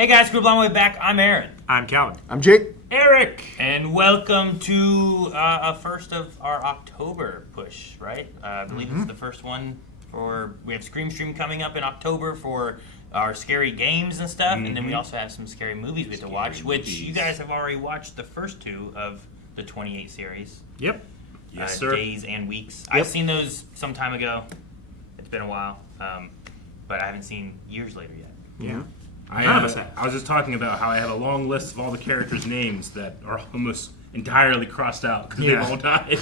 Hey guys, Group Long Way Back. I'm Aaron. I'm Calvin. I'm Jake. Eric. And welcome to a first of our October push, right? I believe it's the first one we have Scream Stream coming up in October for our scary games and stuff. And then we also have some scary movies we have to watch, which you guys have already watched the first two of the 28 series. Yep. Yes, sir. Days and Weeks. Yep. I've seen those some time ago. It's been a while. But I haven't seen Years Later yet. Yeah. I was just talking about how I have a long list of all the characters' names that are almost entirely crossed out because they've all died.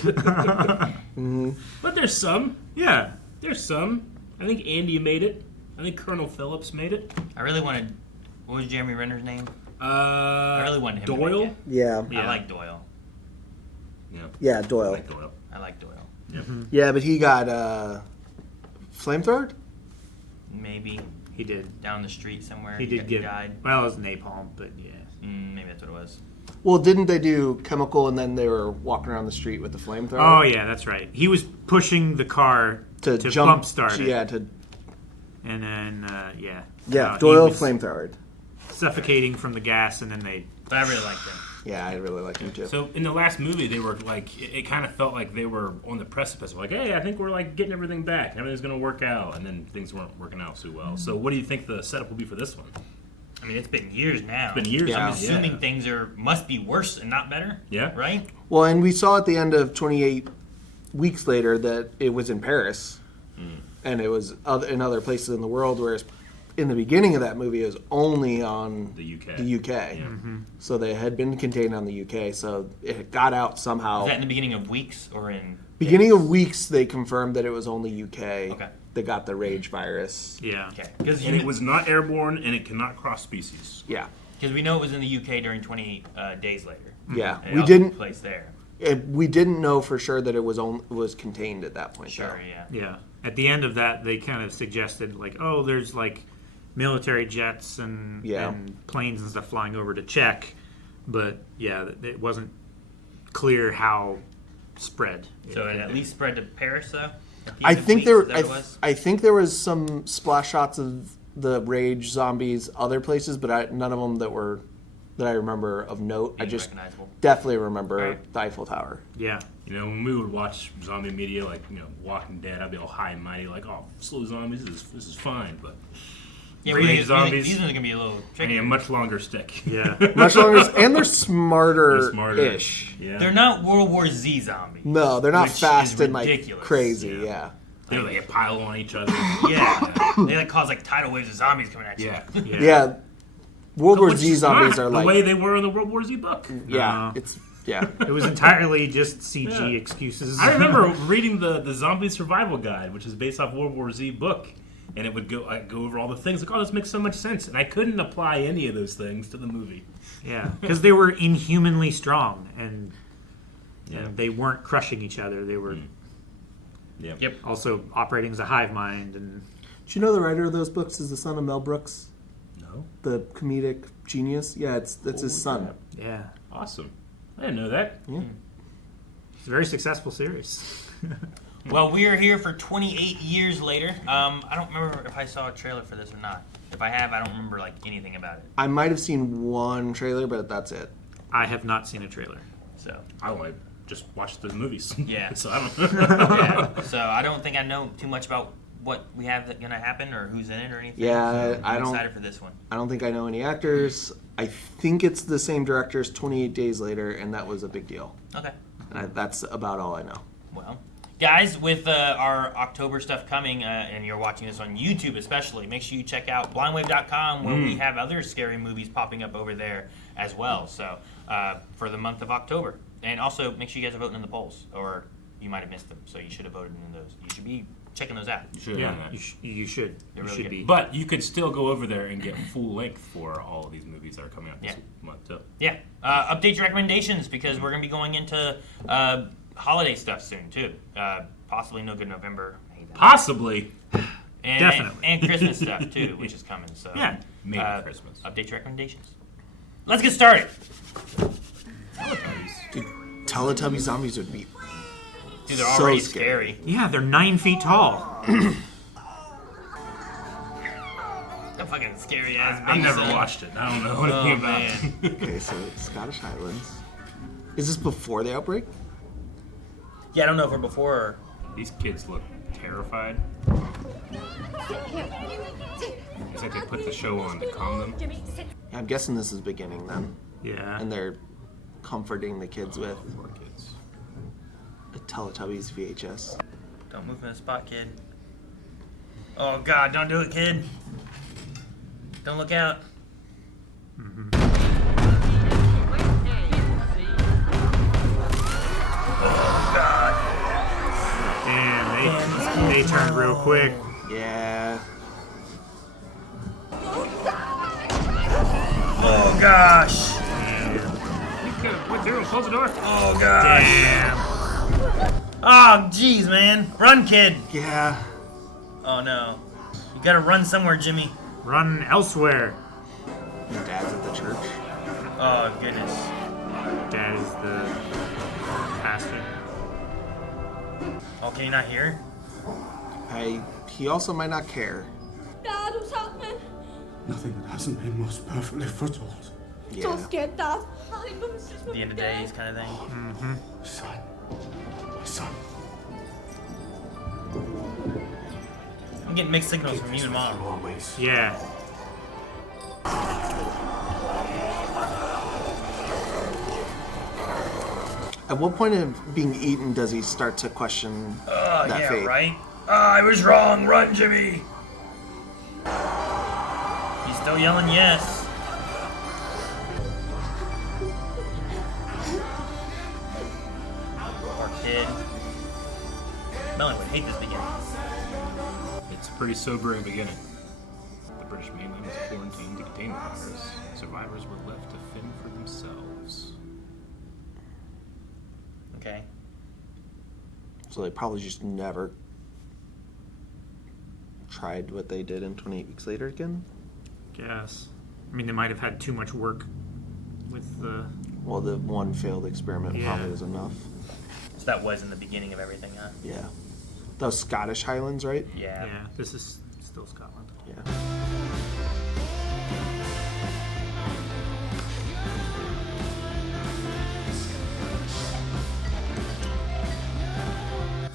But there's some. Yeah. There's some. I think Andy made it. I think Colonel Phillips made it. I really wanted... What was Jeremy Renner's name? I really wanted him to Doyle? make it. Yeah. I like Doyle. Yeah, I Doyle. like Doyle. I like Doyle. Yep. Yeah, but he got flamethrowered? Maybe He did. down the street somewhere. He did get... died. Well, it was napalm, but yeah. Maybe that's what it was. Well, didn't they do chemical and then they were walking around the street with the flamethrower? Oh, yeah, that's right. He was pushing the car to jump bump start it. Yeah, to... And then, yeah. Yeah, he Doyle was flamethrowered. Suffocating from the gas, and then they... But I really liked him. Yeah, I really like him too. So in the last movie, they were like, it kind of felt like they were on the precipice of like, hey, I think we're like getting everything back. Everything's going to work out. And then things weren't working out so well. So what do you think the setup will be for this one? I mean, it's been years now. It's been years. Yeah. I'm assuming things must be worse and not better. Yeah. Right? Well, and we saw at the end of 28 weeks later that it was in Paris. And it was in other places in the world, whereas in the beginning of that movie, it was only on The UK. The UK. Yeah. So they had been contained on the UK, so it got out somehow. Was that in the beginning of Weeks or in... Beginning of weeks, they confirmed that it was only UK Okay. that got the rage virus. Yeah. Okay. Because And it was not airborne, and it cannot cross species. Yeah, we know it was in the UK during 28 days later. yeah. And it We also didn't. took place there. We didn't know for sure that it was contained at that point. Sure, though. yeah. Yeah. At the end of that, they kind of suggested, like, oh, there's, like, military jets and planes and stuff flying over to check. But, yeah, it wasn't clear how spread. So it at least spread to Paris, though? I think there. Is that what it was? I think there was some splash shots of the rage zombies other places, but none of them that I remember of note. I just Recognizable. definitely remember Right. the Eiffel Tower. Yeah. You know, when we would watch zombie media, like, you know, Walking Dead, I'd be all high and mighty, like, oh, slow zombies, this is fine. But Yeah, Rage zombies. These ones are going to be a little I tricky. need a much longer stick. Yeah. Much longer, and they're smarter-ish. They're smarter-ish. Yeah. They're not World War Z zombies. No, they're not Which fast is and like ridiculous. crazy. Yeah. Yeah. They like pile on each other. Yeah. They like cause like tidal waves of zombies coming at you. Yeah. Yeah. World War Which Z is zombies not are the like way they were in the World War Z book. yeah. No. It's yeah. It was entirely just CG Yeah. excuses. I remember reading the Zombie Survival Guide, which is based off World War Z book, and it would go over all the things like, oh, this makes so much sense, and I couldn't apply any of those things to the movie. Yeah, because they were inhumanly strong, and Yeah. they weren't crushing each other. They were Yeah. Yep. also operating as a hive mind. And Do you know the writer of those books is the son of Mel Brooks, No. the comedic genius? Yeah, it's his son. crap. yeah, Awesome. I didn't know that. it's a very successful series. Well, we are here for 28 years later. I don't remember if I saw a trailer for this or not. If I have, I don't remember like anything about it. I might have seen one trailer, but that's it. I have not seen a trailer. So I only just watched the movies. Yeah. So I don't. yeah. So I don't think I know too much about what we have that's gonna happen or who's in it or anything. Yeah, So I I'm don't- excited for this one. I don't think I know any actors. I think it's the same directors 28 days later, and that was a big deal. Okay. And that's about all I know. Well, guys, with our October stuff coming, and you're watching this on YouTube especially, make sure you check out blindwave.com where we have other scary movies popping up over there as well. So for the month of October. And also, make sure you guys are voting in the polls, or you might have missed them. So you should have voted in those. You should be checking those out. You should have Yeah, done that. you should. They're You really should good. be. But you could still go over there and get full length for all of these movies that are coming out this month too. Yeah. Update your recommendations because we're going to be going into holiday stuff soon, too. Possibly No Good November. I hate that. Possibly. And, Definitely. And Christmas stuff, too, which is coming. So Yeah. Maybe Christmas. Update your recommendations. Let's get started. Dude, Teletubby zombies would be Dude, they're so already scary. scary. Yeah, they're 9 feet tall. They're fucking scary ass. I've never watched it. I don't know anything about it. Okay, so Scottish Highlands. Is this before the outbreak? Yeah, I don't know if we're before or... These kids look terrified. It's like they put the show on to calm them. I'm guessing this is beginning then. Yeah. And they're comforting the kids with Poor kids. a Teletubbies VHS. Don't move from the spot, kid. Oh, God, don't do it, kid. Don't look out. Oh, God. Damn, they turned real quick. Yeah. Oh, gosh. Close the door. Oh, gosh. Damn. Oh, jeez, man. Run, kid. Yeah. Oh, no. You gotta run somewhere, Jimmy. Run elsewhere. Your dad's at the church. Oh, goodness. Dad is the pastor. Oh, can you not hear? He also might not care. Dad, what's happening? Nothing that hasn't been most perfectly foretold. Yeah. So scared, Dad. I know it's just The end of days kind of thing. Son. My son. I'm getting mixed signals from you and Mom. Always. Yeah. At what point of being eaten does he start to question Oh, that yeah, fate? right? I was wrong. Run, Jimmy. He's still yelling yes. Poor kid. Melanie would hate this beginning. It's a pretty sobering beginning. The British mainland was quarantined to contain the virus. Survivors were left to fend for themselves. Okay. So they probably just never tried what they did in 28 Weeks Later again? Guess. I mean, they might have had too much work with the. Well, the one failed experiment Yeah. probably was enough. So that was in the beginning of everything, huh? Yeah. Those Scottish Highlands, right? Yeah. Yeah, this is still Scotland. Yeah.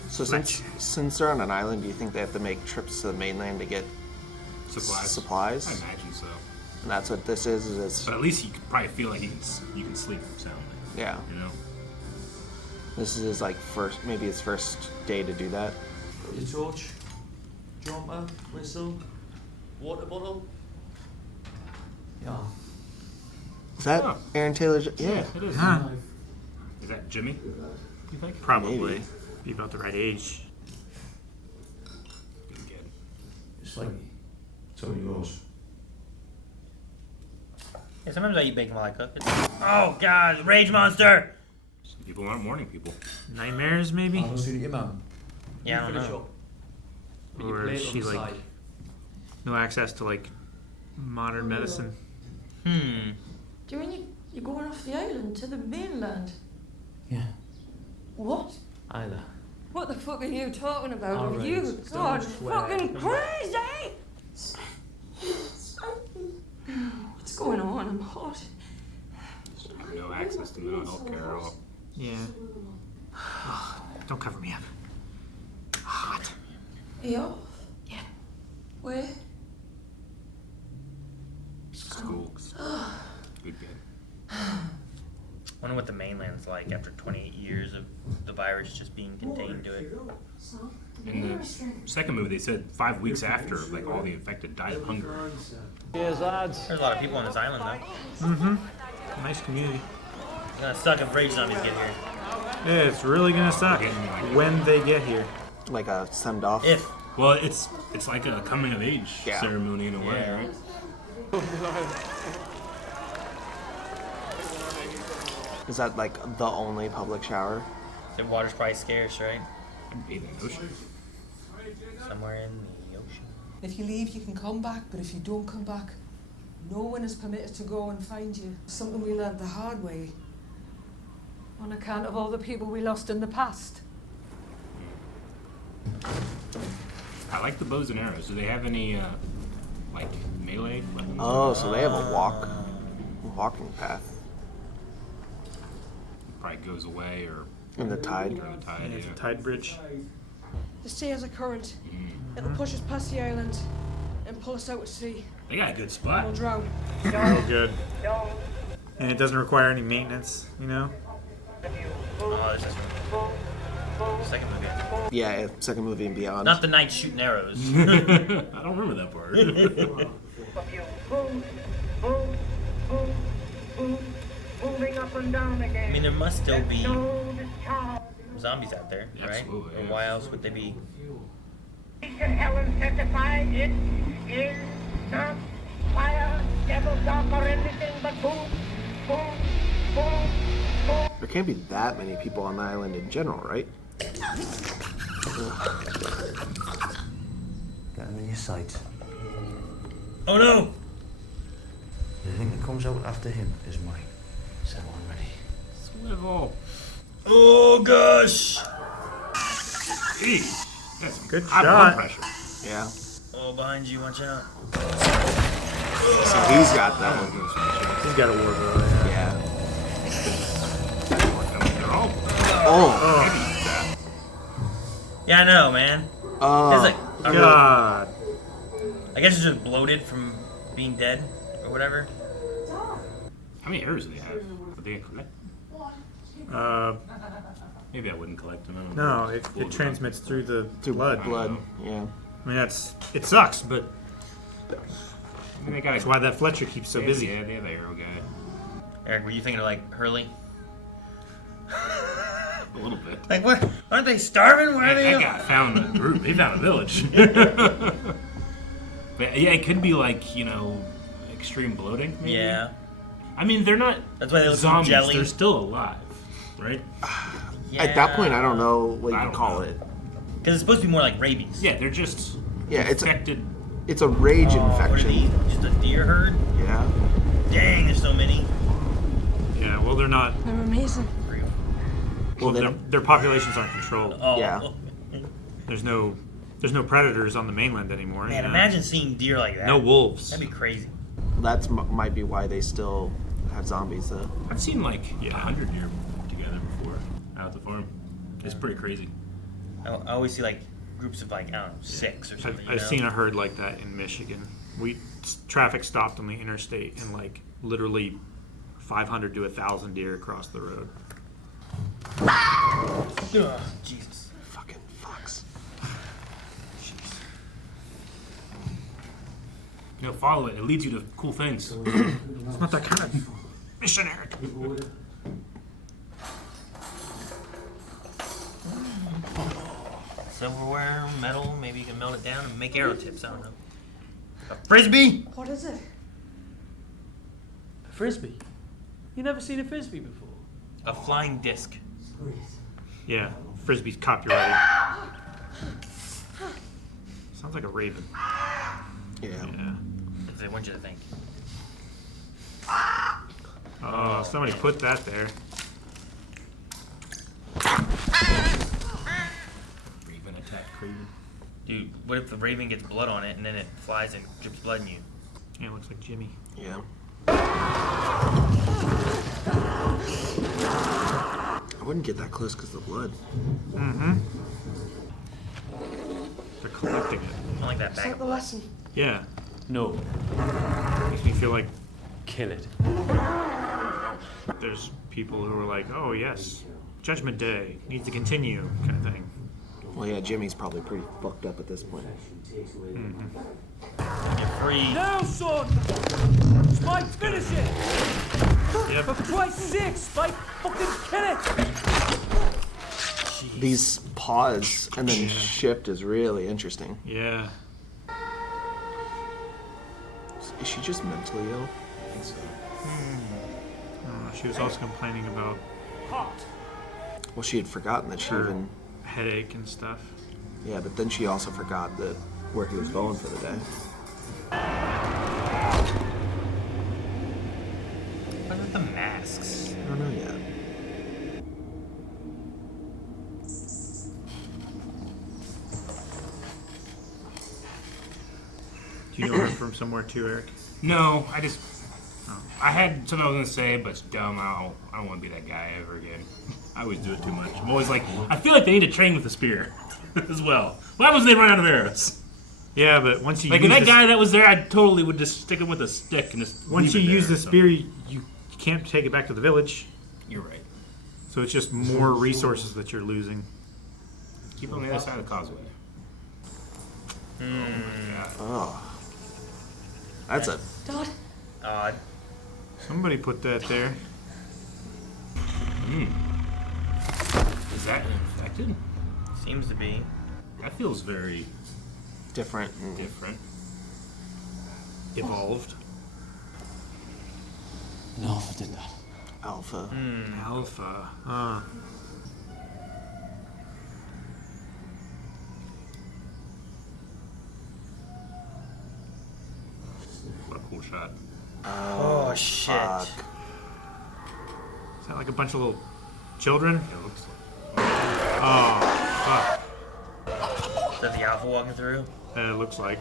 So since they're on an island, do you think they have to make trips to the mainland to get Supplies? supplies? I imagine so. And that's what this is it's, But at least you could probably feel like you can sleep soundly. yeah. You know? This is his like maybe his first day to do that. Got your torch, jumper, whistle, water bottle. Yeah. Is that Oh. Aaron Taylor? Yeah. It is. Huh. Is that Jimmy? You think? Probably. Maybe. Be about the right age. Good kid. It's like some of yours. Yeah, sometimes I eat bacon while I cook it. Oh, God. Rage monster. Some people aren't morning people. Nightmares, maybe? I'll see your mum. Yeah, I don't Finish know. up. Put your Or plate is on she the like side. no access to like modern medicine? Hmm. Do you mean you're going off the island to the mainland? Yeah. What? Isla. What the fuck are you talking about? All Are right, you don't gone swear. fucking crazy? What's going on? I'm hot. No access to mental health care at all. Yeah. Don't cover me up. Hot. Yeah. Yeah. Where? School. Good kid. Wonder what the mainland's like after 28 years of the virus just being contained to it. In the second movie, they said 5 weeks after, like all the infected died of hunger. Cheers, lads. There's a lot of people on this island, though. Mm-hmm. Nice community. It's gonna suck if rage zombies get here. Yeah, it's really gonna suck when they get here. Like a send off. If. Well, it's like a coming of age Yeah. ceremony in a way, Yeah. right? Is that like the only public shower? The water's probably scarce, right? I'd bathe in the ocean. Somewhere in the ocean. If you leave, you can come back, but if you don't come back, no one is permitted to go and find you. Something we learned the hard way. On account of all the people we lost in the past. I like the bows and arrows. Do they have any like melee weapons. Oh, so they have a walking path. Probably goes away or In the tide. during the tide. It's a Yeah. tide bridge. The sea has a current. It'll push us past the island and pull us out to sea. They got a good spot. We'll drown. Oh, good. And it doesn't require any maintenance, you know? Oh, this is second movie. Yeah, second movie and beyond. Not the knights shooting arrows. I don't remember that part. Moving up and down again. I mean, there must still be zombies out there, right? Absolutely, Or yeah. why else would they be? Helen certified it is not fire, devil talk, or anything but boom, boom, boom, boom. There can't be that many people on the island in general, right? Get him in your sights. Oh no! The thing that comes out after him is mine. So I'm ready. Swivel. Oh gosh! Jeez. That's some Good high shot. blood pressure. Yeah. Oh, behind you, watch out. So he's got that. He's got a war bow, yeah. Yeah. They're all Oh. Yeah, I know, man. Oh. It's like, God. I guess it's just bloated from being dead or whatever. How many arrows do they have? Would they collect? Maybe I wouldn't collect them. I don't know. No, it transmits through the blood. Blood. Yeah. I mean, it sucks, but I mean, they got that's why that Fletcher keeps so busy. Yeah, they have the arrow guy. Eric, were you thinking of like Hurley? A little bit. Like what? Aren't they starving? Why are Man, they? that guy found a group. He found a village. But yeah, it could be like, extreme bloating. Maybe. Yeah. I mean, they're not That's why they look so zombies. jelly. They're still alive, right? At that point, I don't know what you call it. Because it's supposed to be more like rabies. Yeah, they're just infected. infected. It's a rage What are infection. these? Just a deer herd? Yeah. Dang, there's so many. Yeah, well, they're not. They're amazing. Well, their populations aren't controlled. Oh. Yeah. There's no predators on the mainland anymore. Man, you know? imagine seeing deer like that. No wolves. That'd be crazy. That's might be why they still have zombies, though. I've seen like 100 deer together before out at the farm. It's pretty crazy. I always see like groups of like, I don't know, 6 or something. I've seen a herd like that in Michigan. Traffic stopped on the interstate and like literally 500 to 1,000 deer across the road. Ugh, Jesus. Fucking fucks. Follow it. It leads you to cool things. It's not that kind of mission, Eric. Silverware, metal, maybe you can melt it down and make arrow tips. I don't know. A frisbee? What is it? A frisbee? You never seen a frisbee before? A flying disc. Yeah, Frisbee's copyrighted. Sounds like a raven. Yeah. What'd you think? Oh, somebody put that there. Raven attack Craven. Dude, what if the raven gets blood on it and then it flies and drips blood in you? Yeah, it looks like Jimmy. Yeah. I wouldn't get that close because of the blood. Mm-hmm. They're collecting it. I don't like that It's back. like the lesson. Yeah. No. Makes me feel like Kill it. there's people who are like, oh yes, Judgment Day needs to continue, kind of thing. Well, yeah, Jimmy's probably pretty fucked up at this point. You're free. No, son! Spike, finish it! Yep. For Christ's sake, Spike, fucking kill it! These pause and then shift is really interesting. Yeah. Is she just mentally ill? I think so. She was also complaining about Well, she had forgotten that she her even... headache and stuff. Yeah, but then she also forgot that where he was going for the day. What about the masks? I don't know yet. Do You know her from somewhere too, Eric? No, I had something I was gonna say, but it's dumb. I don't want to be that guy ever again. I always do it too much. I'm always like, I feel like they need to train with the spear as well. What happens when they run out of arrows? Yeah, but once you Like use that guy that was there, I totally would just stick him with a stick and just. once you leave it use there, the so. spear, you can't take it back to the village. You're right. So it's just more resources that you're losing. Keep it on the other side of the causeway. Oh. That's a... Dad, Odd. Somebody put that there. Is that infected? Seems to be. That feels very different. different. Evolved. An alpha did that. Alpha. Alpha. What a cool shot. Oh, shit. Fuck. Is that like a bunch of little children? It looks Oh, fuck. Is that the alpha walking through? It looks like.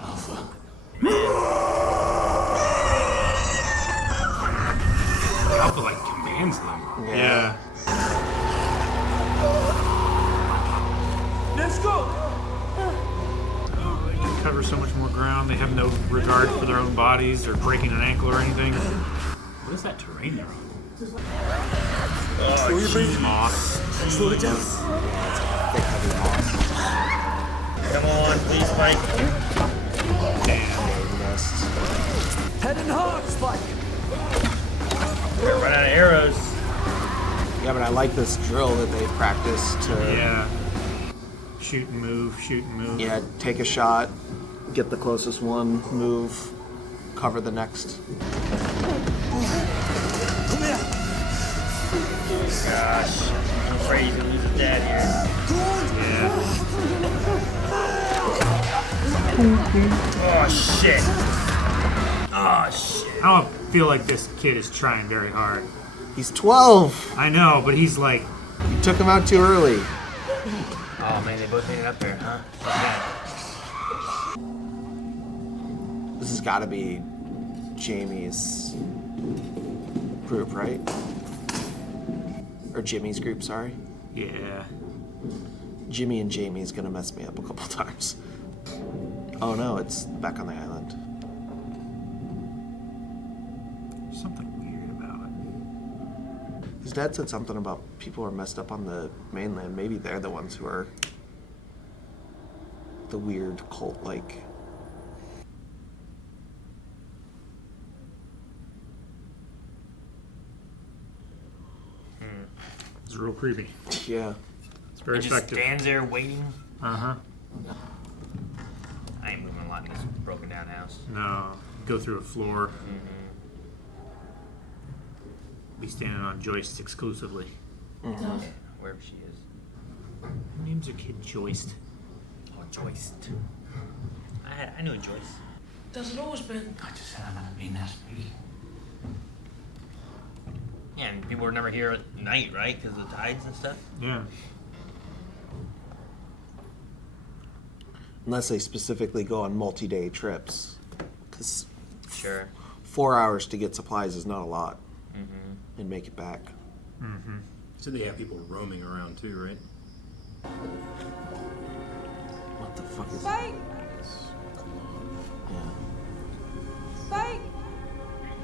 Alpha. Alpha like commands them. Yeah. Let's go! They can cover so much more ground. They have no regard for their own bodies or breaking an ankle or anything. What is that terrain they're on? Slow your breathing. Moss. Slow it down. Thick, heavy moss. Come on, please, Spike. Missed. Heading hard, Spike. We're running out of arrows. Yeah, but I like this drill that they practice to... Yeah. Shoot and move, shoot and move. Yeah, take a shot, get the closest one, move, cover the next. Come here. Gosh. I'm afraid he's gonna lose his dad here. Yeah. Oh, shit. Oh, shit. I don't feel like this kid is trying very hard. He's 12! I know, but he's like... You took him out too early. Oh, man, they both made it up there, huh? Okay. This has got to be Jamie's group, right? Or Jimmy's group, sorry. Yeah. Jimmy and Jamie's gonna mess me up a couple times. Oh no, it's back on the island. There's something weird about it. His dad said something about people are messed up on the mainland. Maybe they're the ones who are the weird cult-like. It's real creepy. Yeah. It's very He just effective. stands there waiting. Uh-huh. I ain't moving a lot in this broken down house. No. Go through a floor. Be standing on joists exclusively. Wherever she is. Who names her kid Joist? Oh, Joyce. I knew a Joyce. Does it always been? I just said I'm gonna be nasty. Yeah, and people were never here at night, right? Because of the tides and stuff. Yeah. Unless they specifically go on multi-day trips. Because Sure. 4 hours to get supplies is not a lot. And make it back. So they have people roaming around too, right? What the fuck is Spike! Yeah. Spike!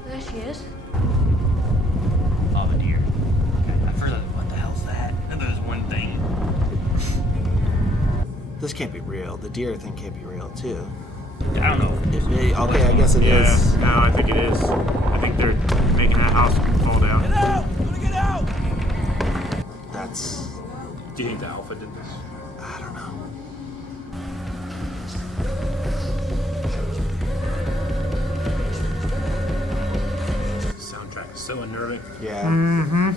There she is. Oh, the deer. Okay. I first thought, what the hell's that? And there's one thing. This can't be real. The deer thing can't be real too. I don't know. Okay, I guess it is. Yeah. No, I think it is. I think they're making that house fall down. Get out! Gonna get out! That's... Do you think the alpha did this? I don't know. Soundtrack is so unnerving. Yeah.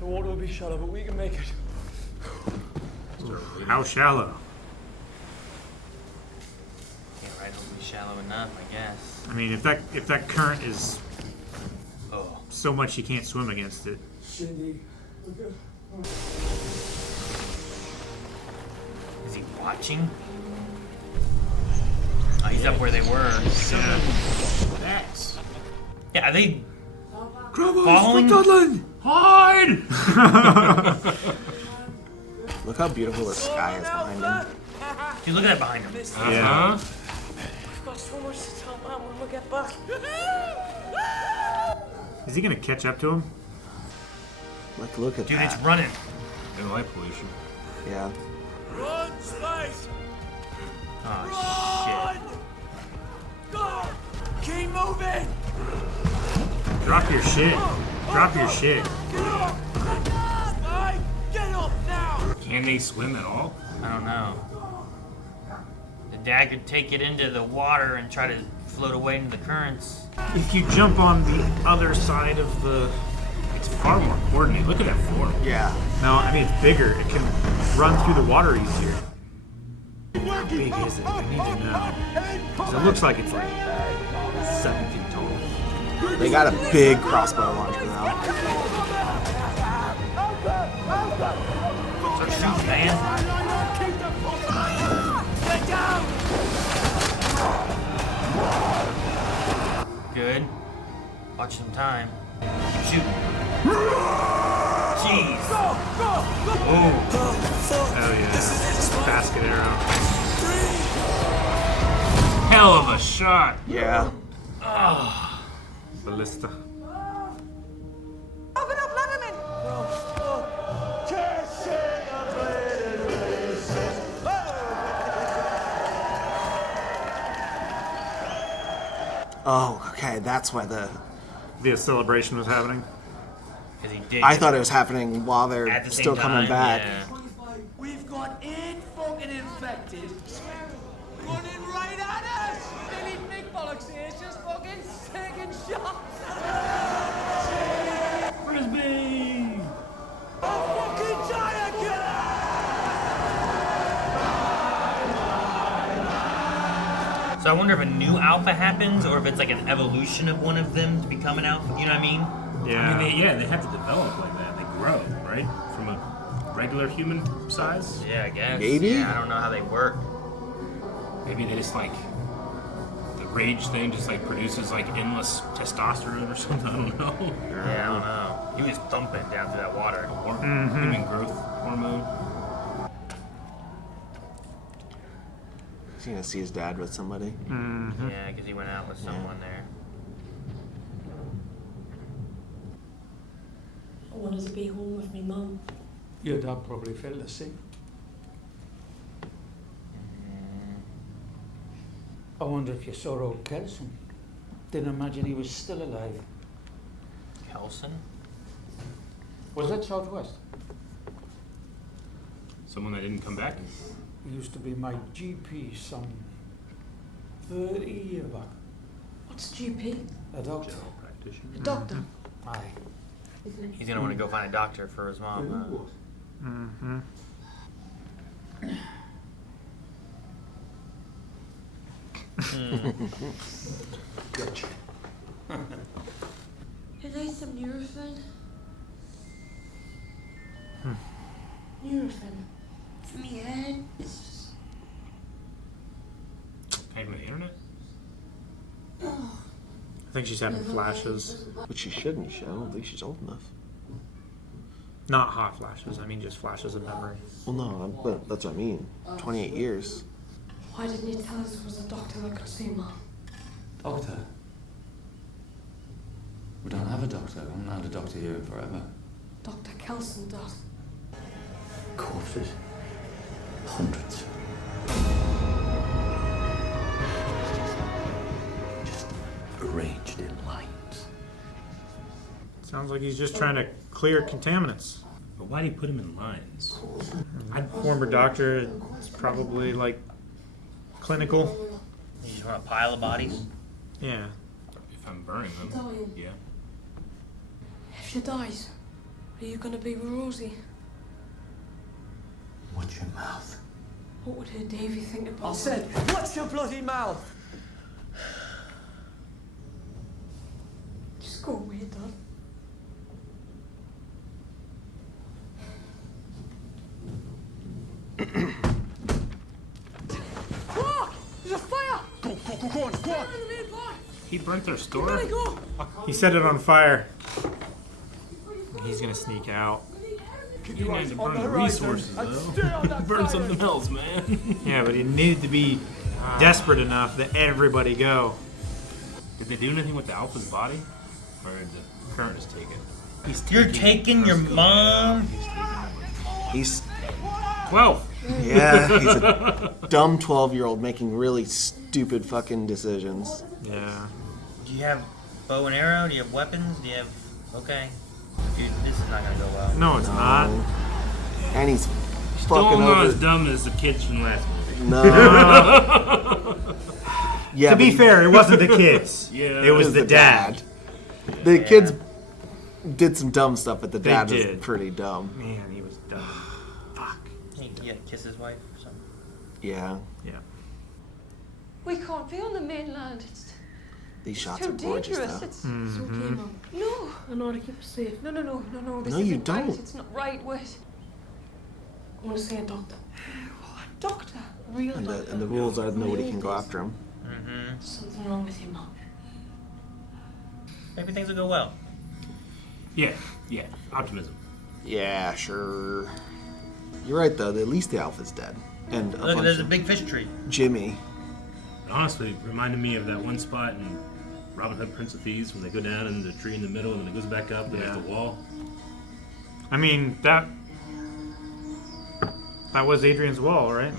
The water will be shallow, but we can make it. How shallow? Yeah, right. It'll be shallow enough, I guess. I mean, if that current is Oh. so much you can't swim against it. Cindy, look at... Is he watching? Oh, he's up where they were. That's Yeah, are they following? hide. Look how beautiful the sky is behind him. Dude, look at that behind him. Yeah. We've got so much to tell Mom when we get back. Is he gonna catch up to him? Like, look at Dude, that. it's running. They don't like pollution. Yeah. Run, Space! Oh, shit. Go! Keep moving! Drop your shit. Drop your shit. Space! Get up now! Can they swim at all? I don't know. The dad could take it into the water and try to float away into the currents. If you jump on the other side of the... It's far more coordinated. Look at that form. Yeah. No, I mean, it's bigger. It can run through the water easier. How big is it? I need to know. 'Cause it looks like it's like 7 feet tall. They got a big crossbow launcher now. So shoot, man. Good. Watch some time. Keep shooting. Jeez. Oh. Oh yeah. Basket arrow. Hell of a shot. Yeah. Ballista. Open up, let him in! Oh, okay. That's why the. The celebration was happening. Because he did. I thought it was happening while they're at the same still coming time, back. Yeah. We've got 8 fucking infected. Running right at us! Billy Big Bollocks here is just fucking taking shots. Frisbee. A fucking giant killer! So I wonder if a new alpha happens or if it's like an evolution of one of them to become an alpha. You know what I mean? Yeah. I mean, they have to develop like that. They grow, right? From a regular human size. Yeah, I guess. Maybe? Yeah, I don't know how they work. Maybe they just like the rage thing just like produces like endless testosterone or something. I don't know. Yeah, I don't know. He was thumping down through that water. Human growth hormone. He's gonna see his dad with somebody. Yeah, because he went out with someone there. I wanted to be home with me mum. Your dad probably felt the same. I wonder if you saw old Kelson. Didn't imagine he was still alive. Kelson? Was that Southwest? Someone that didn't come back. He used to be my GP some 30 years back. What's GP? A doctor. A doctor? Aye. He's going to want to go find a doctor for his mom. Mm-hmm. Gotcha. Could I some Nurofen? Nurofen. For me head. It's just... Can I have the internet? I think she's having flashes. Which she shouldn't. I don't think she's old enough. Not hot flashes. I mean just flashes of memory. Well, no, but that's what I mean. 28 years. Why didn't you tell us it was a doctor that could see Mum? Doctor? We don't have a doctor. We haven't had a doctor here forever. Dr. Kelson does. Corpses. Hundreds. Just arranged in lines. Sounds like he's just trying to clear contaminants. But why do you put them in lines? Former doctor, it's probably like clinical. You just want a pile of bodies? Yeah. If I'm burning them, Dying. yeah. If she dies, are you gonna be with Rosie? Watch your mouth. What would her Davy think about I said, watch your bloody mouth! Just go away, Dad. Look! There's a fire! Go He burnt their store? He set it on fire. He's gonna sneak out. You guys are burning resources, though. Burn something else, man. Yeah, but he needed to be desperate enough that everybody go. Did they do anything with the Alpha's body? Or did the current just take it? You're taking your mom? He's 12. Yeah, he's a dumb 12-year-old making really stupid fucking decisions. Yeah. Do you have bow and arrow? Do you have weapons? Do you have... Okay. Dude, this is not gonna go well. No, it's not. And he's Still fucking not over... as dumb as the kids from last movie. No. Yeah, to be fair, it wasn't the kids. Yeah. It was the dad. The kids did some dumb stuff, but the They dad did. was pretty dumb. Man, he was dumb. Fuck. Hey, yeah, kiss his wife or something. Yeah. Yeah. We can't be on the mainland. It's These shots too are gorgeous, dangerous. though. It's okay, Mum. No. I know how to keep us safe. No. This No, you isn't right. don't. It's not right. Wait. I want to see a doctor. Doctor. Real And doctor. the rules are nobody can go after him. There's something wrong with you, Mum. Maybe things will go well. Yeah. Optimism. Yeah, sure. You're right, though. At least the Alpha's dead. And a Look, bunch there's a of big fish tree. Jimmy. It honestly reminded me of that one spot in Robin Hood Prince of Thieves when they go down and the tree in the middle and then it goes back up and there's the wall. I mean, that was Adrian's wall, right?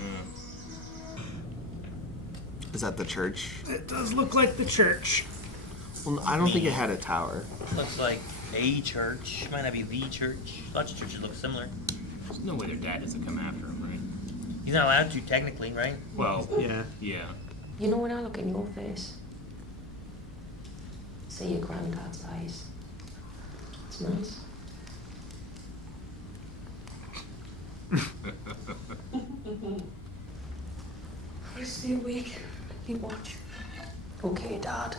Is that the church? It does look like the church. Well, I don't think it had a tower. Looks like a church. Might not be the church. Lots of churches look similar. There's no way their dad doesn't come after him, right? He's not allowed to, technically, right? Well, Yeah. You know when I look in your face, see your granddad's eyes. It's nice. I'll stay awake. You watch. Okay, Dad.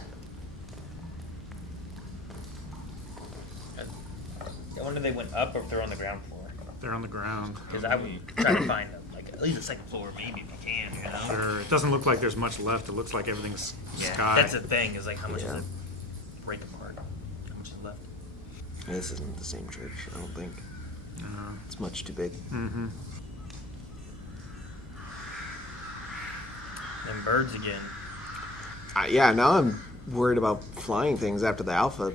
I wonder if they went up or if they're on the ground floor. They're on the ground. Because I would try to find them, like at least the second floor, maybe if you can, you know? Sure. It doesn't look like there's much left. It looks like everything's Yeah, sky. that's the thing, is like how much is it break apart? How much is left? This isn't the same church, I don't think. It's much too big. Mm-hmm. Them birds again. Yeah, now I'm worried about flying things after the Alpha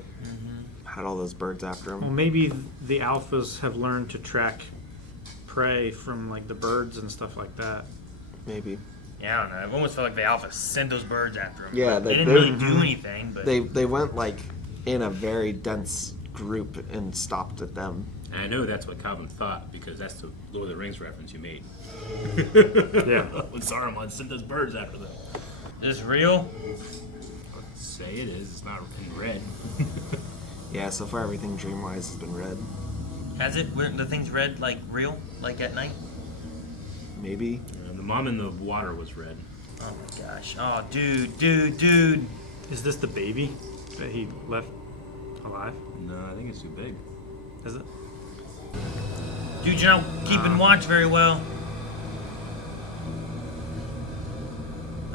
had all those birds after him. Well, maybe the alphas have learned to track prey from like the birds and stuff like that. Maybe. Yeah, I don't know. It almost felt like the alpha sent those birds after him. Yeah, they didn't really do anything, but They went like in a very dense group and stopped at them. And I know that's what Calvin thought because that's the Lord of the Rings reference you made. Yeah. When Saruman sent those birds after them. is this real? Let's say it is. It's not in red. Yeah, so far everything Dreamwise has been red. Has it? Were the things red like real, like at night? Maybe. The mom in the water was red. Oh my gosh! Oh, dude! Is this the baby that he left alive? No, I think it's too big. Is it? Dude, you're not keeping watch very well.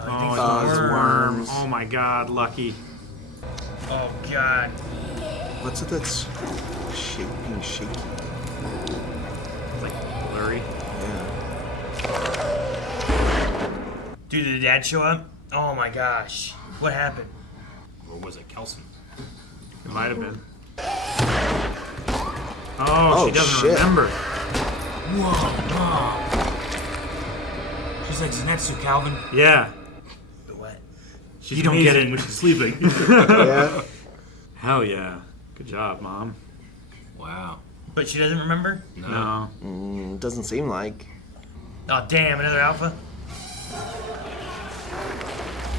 Oh, it's worms. Oh my God, Lucky. Oh God. What's it that's being shaky? Like blurry. Yeah. Dude, did the dad show up? Oh my gosh. What happened? Or was it Kelson? It might have been. Oh, she doesn't shit. remember. Whoa, Mom. She's like Zenetsu, Calvin. Yeah. The what? You don't get it when she's sleeping. Yeah. Hell yeah. Good job, Mom. Wow. But she doesn't remember? No. Doesn't seem like. Oh damn! Another alpha.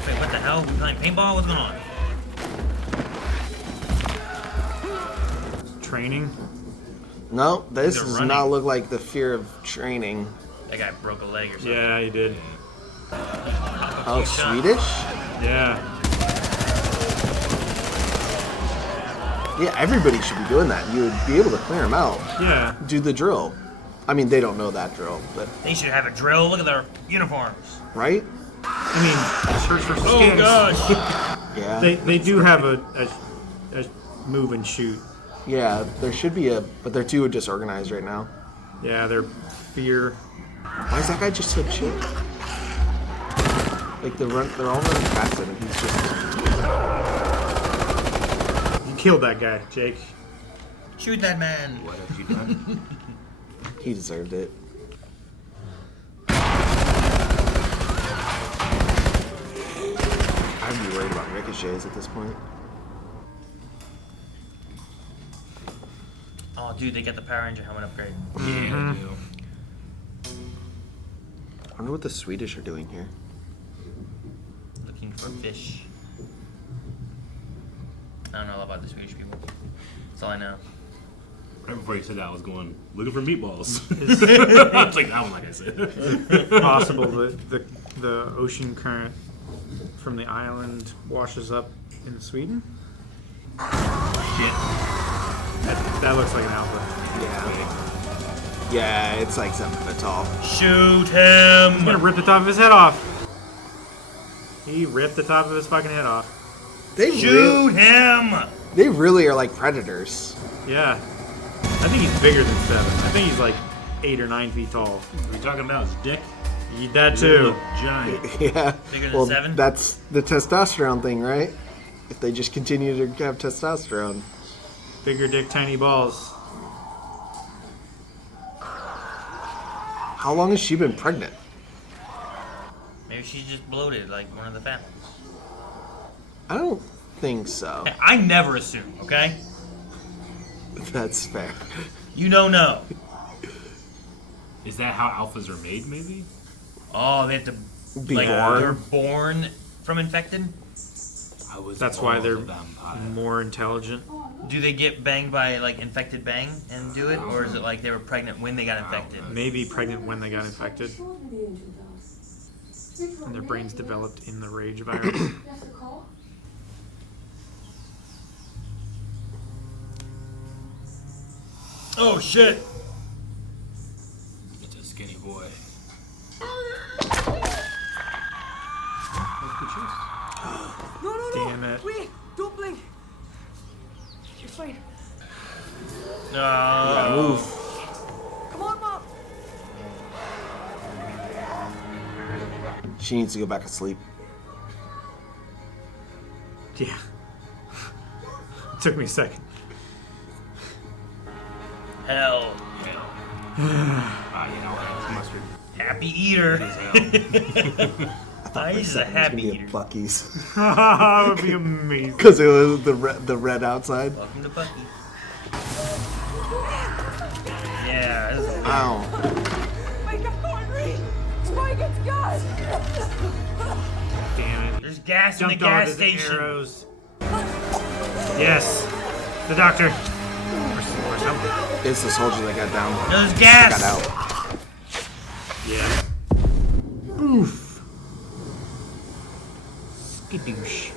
Wait, what the hell? We playing paintball? What's going on? Training. No, this They're does running. not look like the fear of training. That guy broke a leg or something. Yeah, he did. Oh, Swedish? Yeah. Yeah, everybody should be doing that. You would be able to clear them out. Yeah. Do the drill. I mean, they don't know that drill, but They should have a drill. Look at their uniforms. right? I mean, search for Oh skins. gosh! Yeah. They do have a move and shoot. Yeah, there should be but they're too disorganized right now. Yeah, they're fear. Why is that guy just so chill? Like they're all running past him, and he's just. You killed that guy, Jake. Shoot that man! What have you done? He deserved it. I'd be worried about ricochets at this point. Oh, dude, they got the Power Ranger helmet upgrade. Yeah, I do. I wonder what the Swedish are doing here. Looking for fish. I don't know about the Swedish people. That's all I know. Right before you said that, I was going, looking for meatballs. I'll take that one, like I said. Possible that the ocean current from the island washes up in Sweden. Shit. That looks like an alpha. Yeah. Yeah, it's like 7 foot tall. Shoot him! He's gonna rip the top of his head off. He ripped the top of his fucking head off. Shoot him! They really are like predators. Yeah. I think he's bigger than 7. I think he's like 8 or 9 feet tall. Are we talking about his dick? That too. Giant. Yeah. Bigger than 7? That's the testosterone thing, right? If they just continue to have testosterone. Bigger dick, tiny balls. How long has she been pregnant? Maybe she's just bloated like one of the families. I don't think so. Hey, I never assume, okay? That's fair. You don't know. Is that how alphas are made, maybe? Oh, they have to Be like born. they're born from infected? That's why they're a vampire. more intelligent. Do they get banged by like infected bang and do it? Or is it like they were pregnant when they got infected? Maybe pregnant when they got infected. And their brains developed in the rage virus. Oh shit! It's a skinny boy. No, Damn it. Wait, don't blink. You're fine. No. Move. Come on, Mom. She needs to go back to sleep. Yeah. It took me a second. Hell. You know, it's mustard. Happy eater. He's a happy eater. Bucky's. That would be amazing. Because it was the red outside. Welcome to Bucky. Yeah. This is Ow. Wake up, Henry. Spike, it's gas. Damn it. There's gas in the Jumped onto gas station. the arrows. Yes. The doctor. Or something. It's the soldier that got down. No, there's gas. Got out. Yeah. Oof. Skidoosh.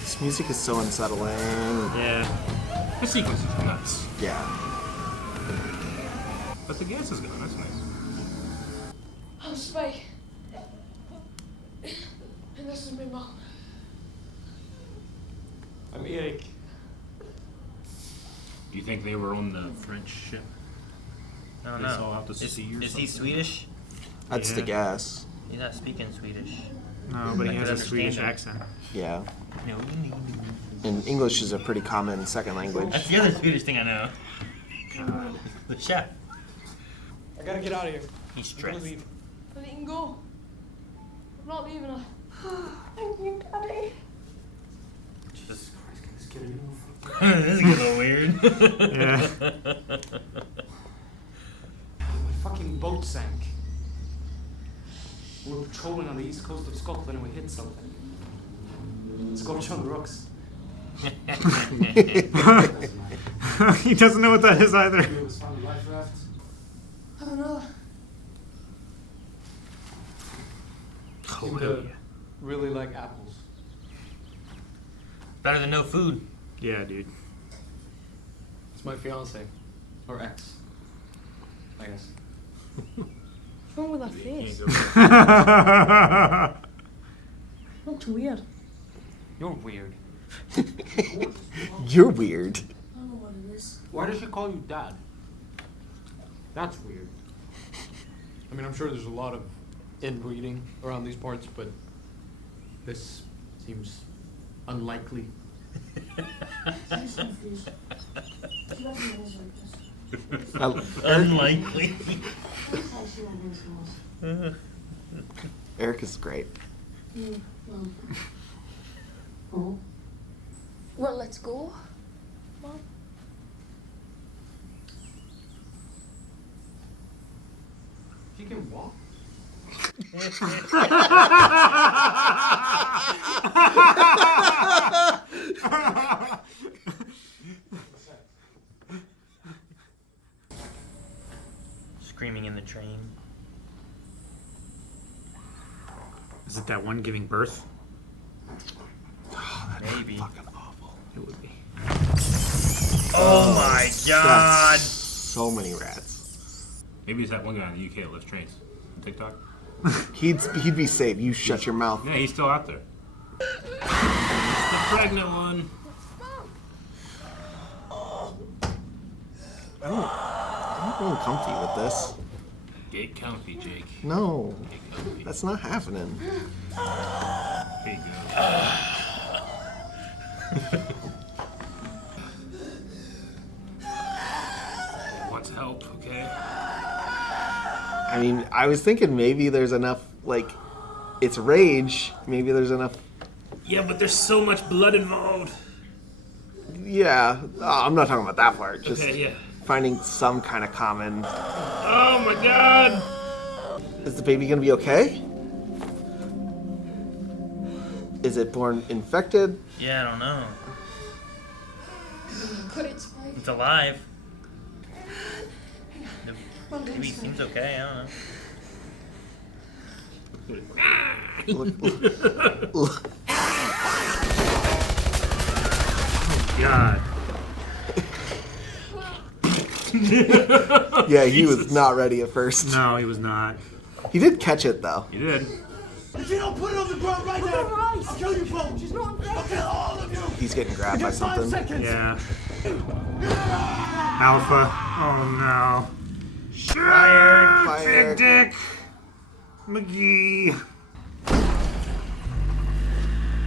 This music is so unsettling. Yeah. This sequence is nuts. Yeah. But the gas is gone. That's nice. I'm Spike. And this is my mom. I'm Eric. Do you think they were on the French ship? I don't They know. saw out to sea or Is he something? Swedish? That's the Yeah. gas. He's not speaking Swedish. No, but he I has could a Swedish understand accent. Yeah. No. And English is a pretty common second language. That's the other Swedish thing I know. The chef. I gotta get out of here. He's I'm gonna stressed. leave. But he can go. I'm not leaving her. Thank you, Daddy. Just This kid anymore. this is a little weird. Yeah. My fucking boat sank. We were patrolling on the east coast of Scotland and we hit something. Scotch on the rocks. He doesn't know what that is either. It was found a life raft. I don't know. Seemed to really like apples. Better than no food. Yeah, dude. It's my fiance. Or ex. I guess. What's wrong with that face? Looks weird. You're weird. You're weird. I don't know what it is. Why does she call you Dad? That's weird. I mean, I'm sure there's a lot of inbreeding around these parts, but this seems unlikely. She's confused. She doesn't always like this. Unlikely. That's how she always was. Eric is great. Oh. Well, let's go. Mom. She can walk. Screaming in the train. Is it that one giving birth? Maybe. Fucking awful. It would be. Oh my god! So many rats. Maybe it's that one guy in the UK that lifts trains on TikTok. He'd be safe. You shut your mouth. Yeah, he's still out there. It's the pregnant one. I'm feeling comfy with this. Get comfy, Jake. No, Get comfy. that's not happening. Here you go. Wants help, okay? I mean, I was thinking maybe there's enough, like, it's rage. Maybe there's enough. Yeah, but there's so much blood involved. Yeah, I'm not talking about that part. Just Okay, yeah. finding some kind of common. Oh my god! Is the baby gonna be okay? Is it born infected? Yeah, I don't know. Could it spike? It's alive. The Well, don't baby spike. seems okay, I don't know. God. Yeah, he was not ready at first. No, he was not. He did catch it though. You did. If you don't put it on the ground right now, I'll kill you both. She's not infected. I'll kill all of you. He's getting grabbed by In 5 something. seconds. Yeah. Alpha. Oh no. Fired. Big Fired. Dick. McGee.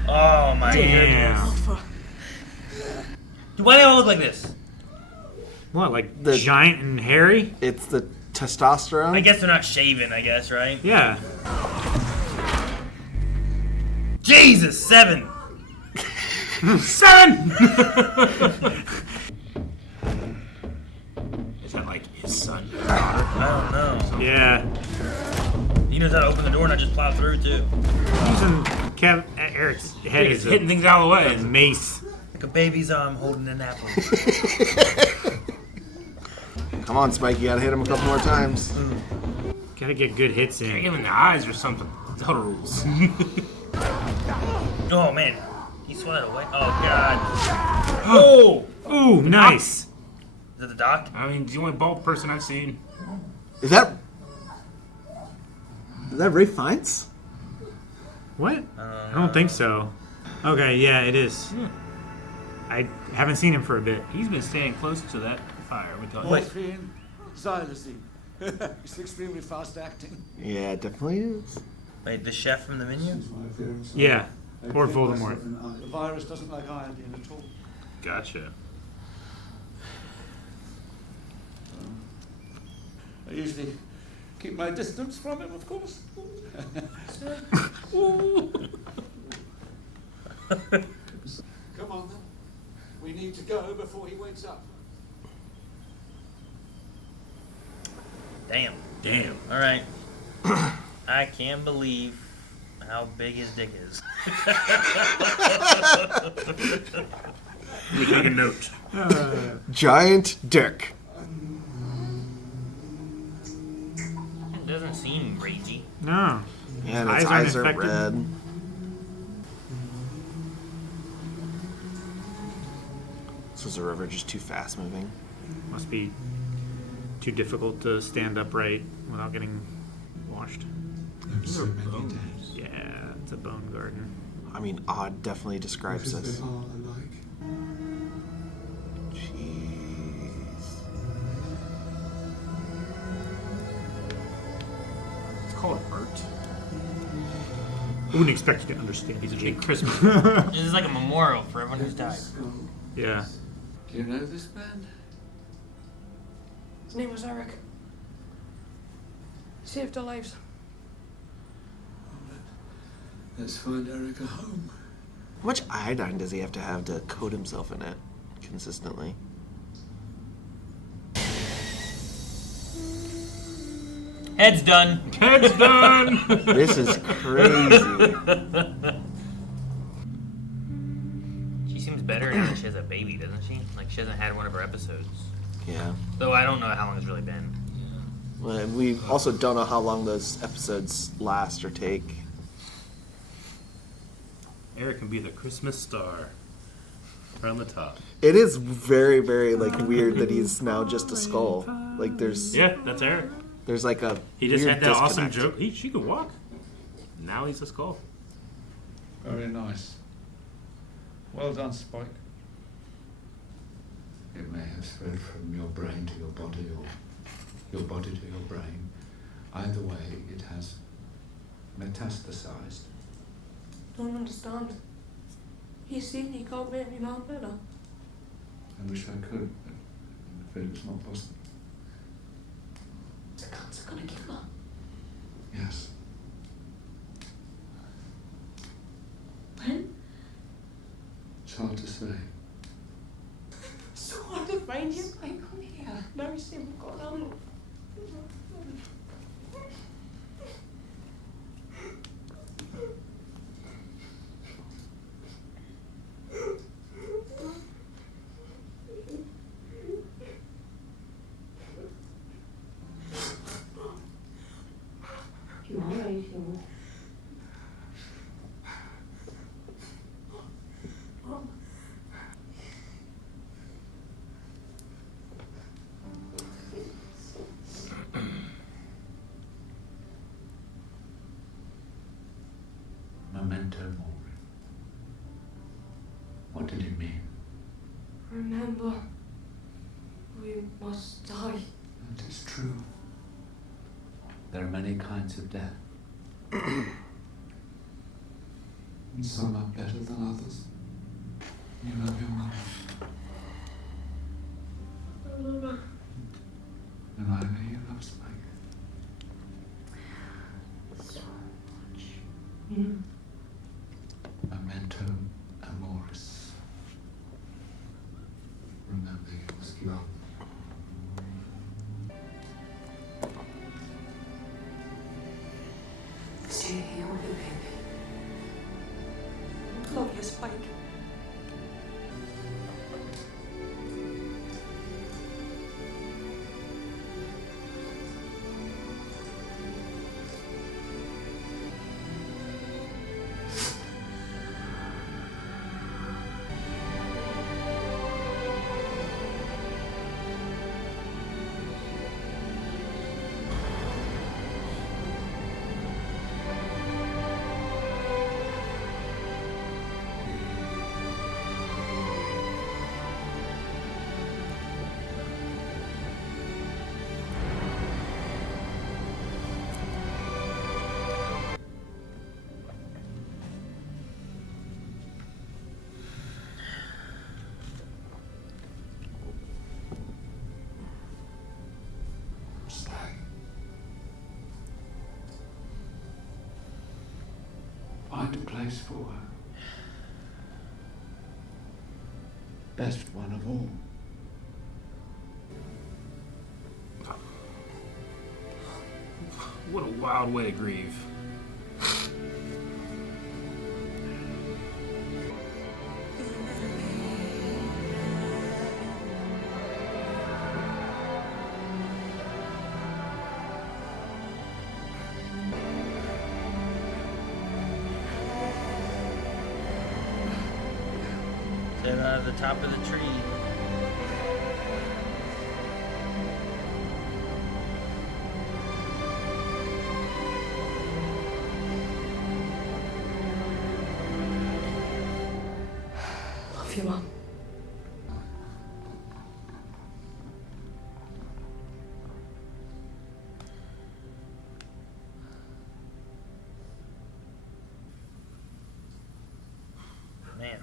Oh my goodness. Damn. Dude, why do they all look like this? What, like The- giant and hairy? It's the testosterone. I guess they're not shaven, I guess, right? Yeah. Jesus, 7! 7! Is that like his son? I don't know. Yeah. He knows how to open the door and not just plow through, too. Using Eric's head He's as hitting things out of the way. a mace. Like a baby's arm holding an apple. Come on, Spike. You gotta hit him a couple more times. Gotta get good hits Can't in. give him in the eyes or something. That's how the rules. Oh, man. He swung it away. Oh, God. Oh! Ooh, nice. Is that the doc? I mean, the only bald person I've seen. Is that Ray Fiennes? What? I don't think so. Okay, yeah, it is. I haven't seen him for a bit. He's been staying close to that fire. We tell you. Morphine, xylazine. It's extremely fast acting. Yeah, it definitely is. Wait, the chef from the menu? Yeah, or Voldemort. The virus doesn't like iodine at all. Gotcha. I usually keep my distance from him, of course. Come on, then. We need to go before he wakes up. Damn. Damn. All right. I can't believe how big his dick is. Let me take a note. Giant dick. It doesn't seem ragey. No. Yeah, and its Eyes aren't eyes are infected. red. So is the river just too fast moving? Must be Too difficult to stand upright without getting washed. There's so many dead. Yeah, it's a bone garden. I mean, odd definitely describes What this. is Isla like? Jeez. It's called art. I wouldn't expect you to understand. He's a big Christmas. This is like a memorial for everyone who's died. Yeah. Do you know this man? His name was Eric. He saved our lives. Let's find Eric a home. How much iodine does he have to coat himself in it consistently? Head's done. Head's done. This is crazy. She seems better now that she has a baby, doesn't she? Like she hasn't had one of her episodes. Yeah. Though I don't know how long it's really been. Well, we also don't know how long those episodes last or take. Eric can be the Christmas star. Right on the top. It is very, very like weird that he's now just a skull. Like there's Yeah, that's Eric. there's like a He just weird had that awesome disconnect. joke. She could walk. Now he's a skull. Very nice. Well done, Spike. It may have spread from your brain to your body or your body to your brain. Either way, it has metastasized. Don't understand. He's seen he can't make me man better. I wish I could, but I'm afraid it's not possible. The cancer gonna kill her. Yes. When? It's hard to say. So hard to find you. I come here. Now see what's going on. You alright, you? Memento mori. What did it mean? Remember, we must die. It is true. There are many kinds of death. And some are better than others. You love your mother. I love her. And I know you love Spike. So much. Memento amoris. Remember you must love. Stay here with the baby. Love you, Spike. Spike. Find a place for her. Best one of all. What a wild way to grieve. They're at the top of the tree. love you, Mum. Man.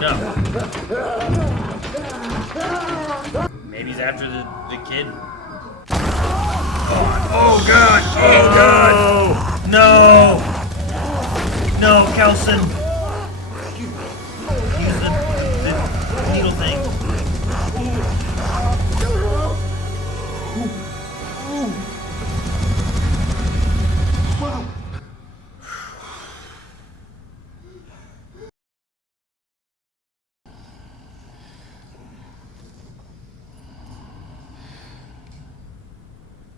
No. Maybe he's after the kid. Oh god! Oh god! No! No, Kelson! Use the needle thing.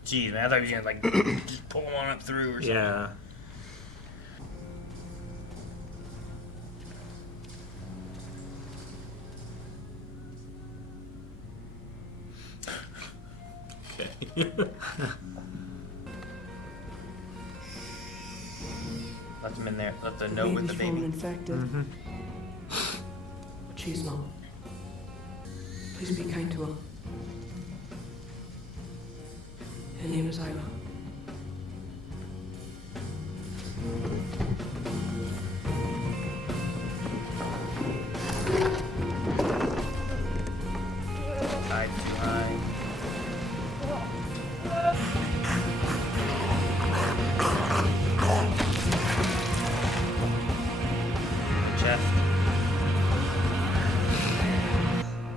Jeez, man, I thought he was gonna like just pull him on up through or something. Yeah. Left him in there. Left the note with the Baby's fallen baby. infected. Mm-hmm. She's not. Please be kind to her. Her name is Isla. Hide too high. Chest.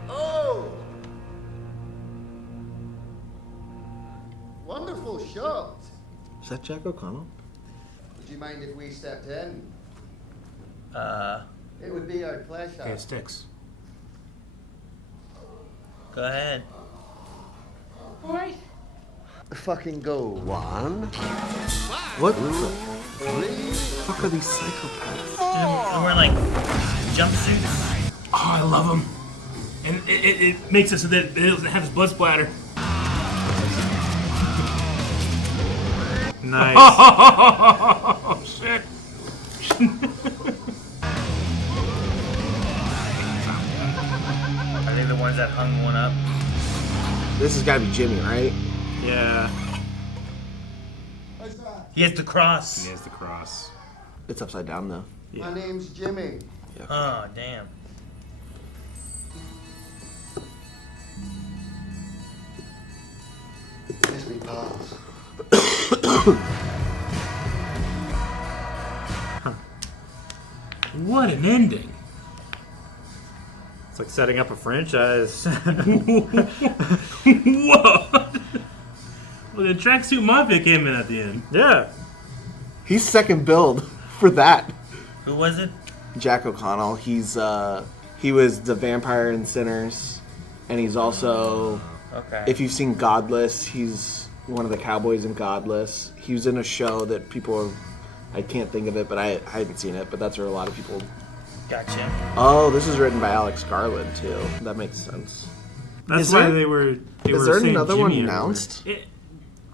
Oh! Wonderful shot. Is that Jack O'Connell? Would you mind if we stepped in? It would be our pleasure. Okay, it sticks. Go ahead. Right. Fucking go. 1. What the fuck are these psychopaths? And we're like jumpsuits. Oh, I love him. And it makes it so that it doesn't have his blood splatter. Nice. Oh, shit. Are they the ones that hung one up? This has got to be Jimmy, right? Yeah. He has the cross. He has the cross. It's upside down though. My name's Jimmy. Oh, damn. Yes, we pass. What an ending. It's like setting up a franchise. Whoa! Well, the Tracksuit Mafia came in at the end. Yeah. He's second build for that. Who was it? Jack O'Connell. He was the vampire in Sinners, and he's also Okay. if you've seen Godless, he's one of the cowboys in Godless. He was in a show that I can't think of it, but I hadn't seen it, but that's where a lot of people. Gotcha. Oh, this is written by Alex Garland too. That makes sense. That's Is why there- they were. Is there saying another one Jimmy announced?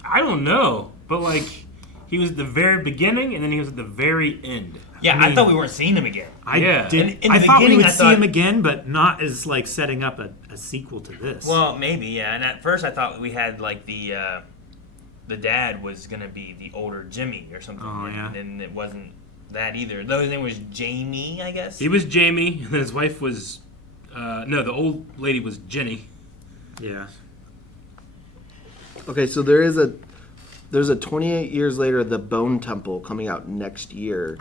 I don't know, but like he was at the very beginning and then he was at the very end. Yeah, I thought we weren't seeing him again. I Yeah. did. In the I thought we beginning, would I see thought- him again, but not as like setting up a sequel to this. Well, maybe, yeah. And at first I thought we had like the dad was gonna be the older Jimmy or something. Oh, yeah. And it wasn't that either. Though his name was Jamie, I guess. He was Jamie, and then his wife was no, the old lady was Jenny. Yeah. Okay, so there's a 28 years later, The Bone Temple coming out next year,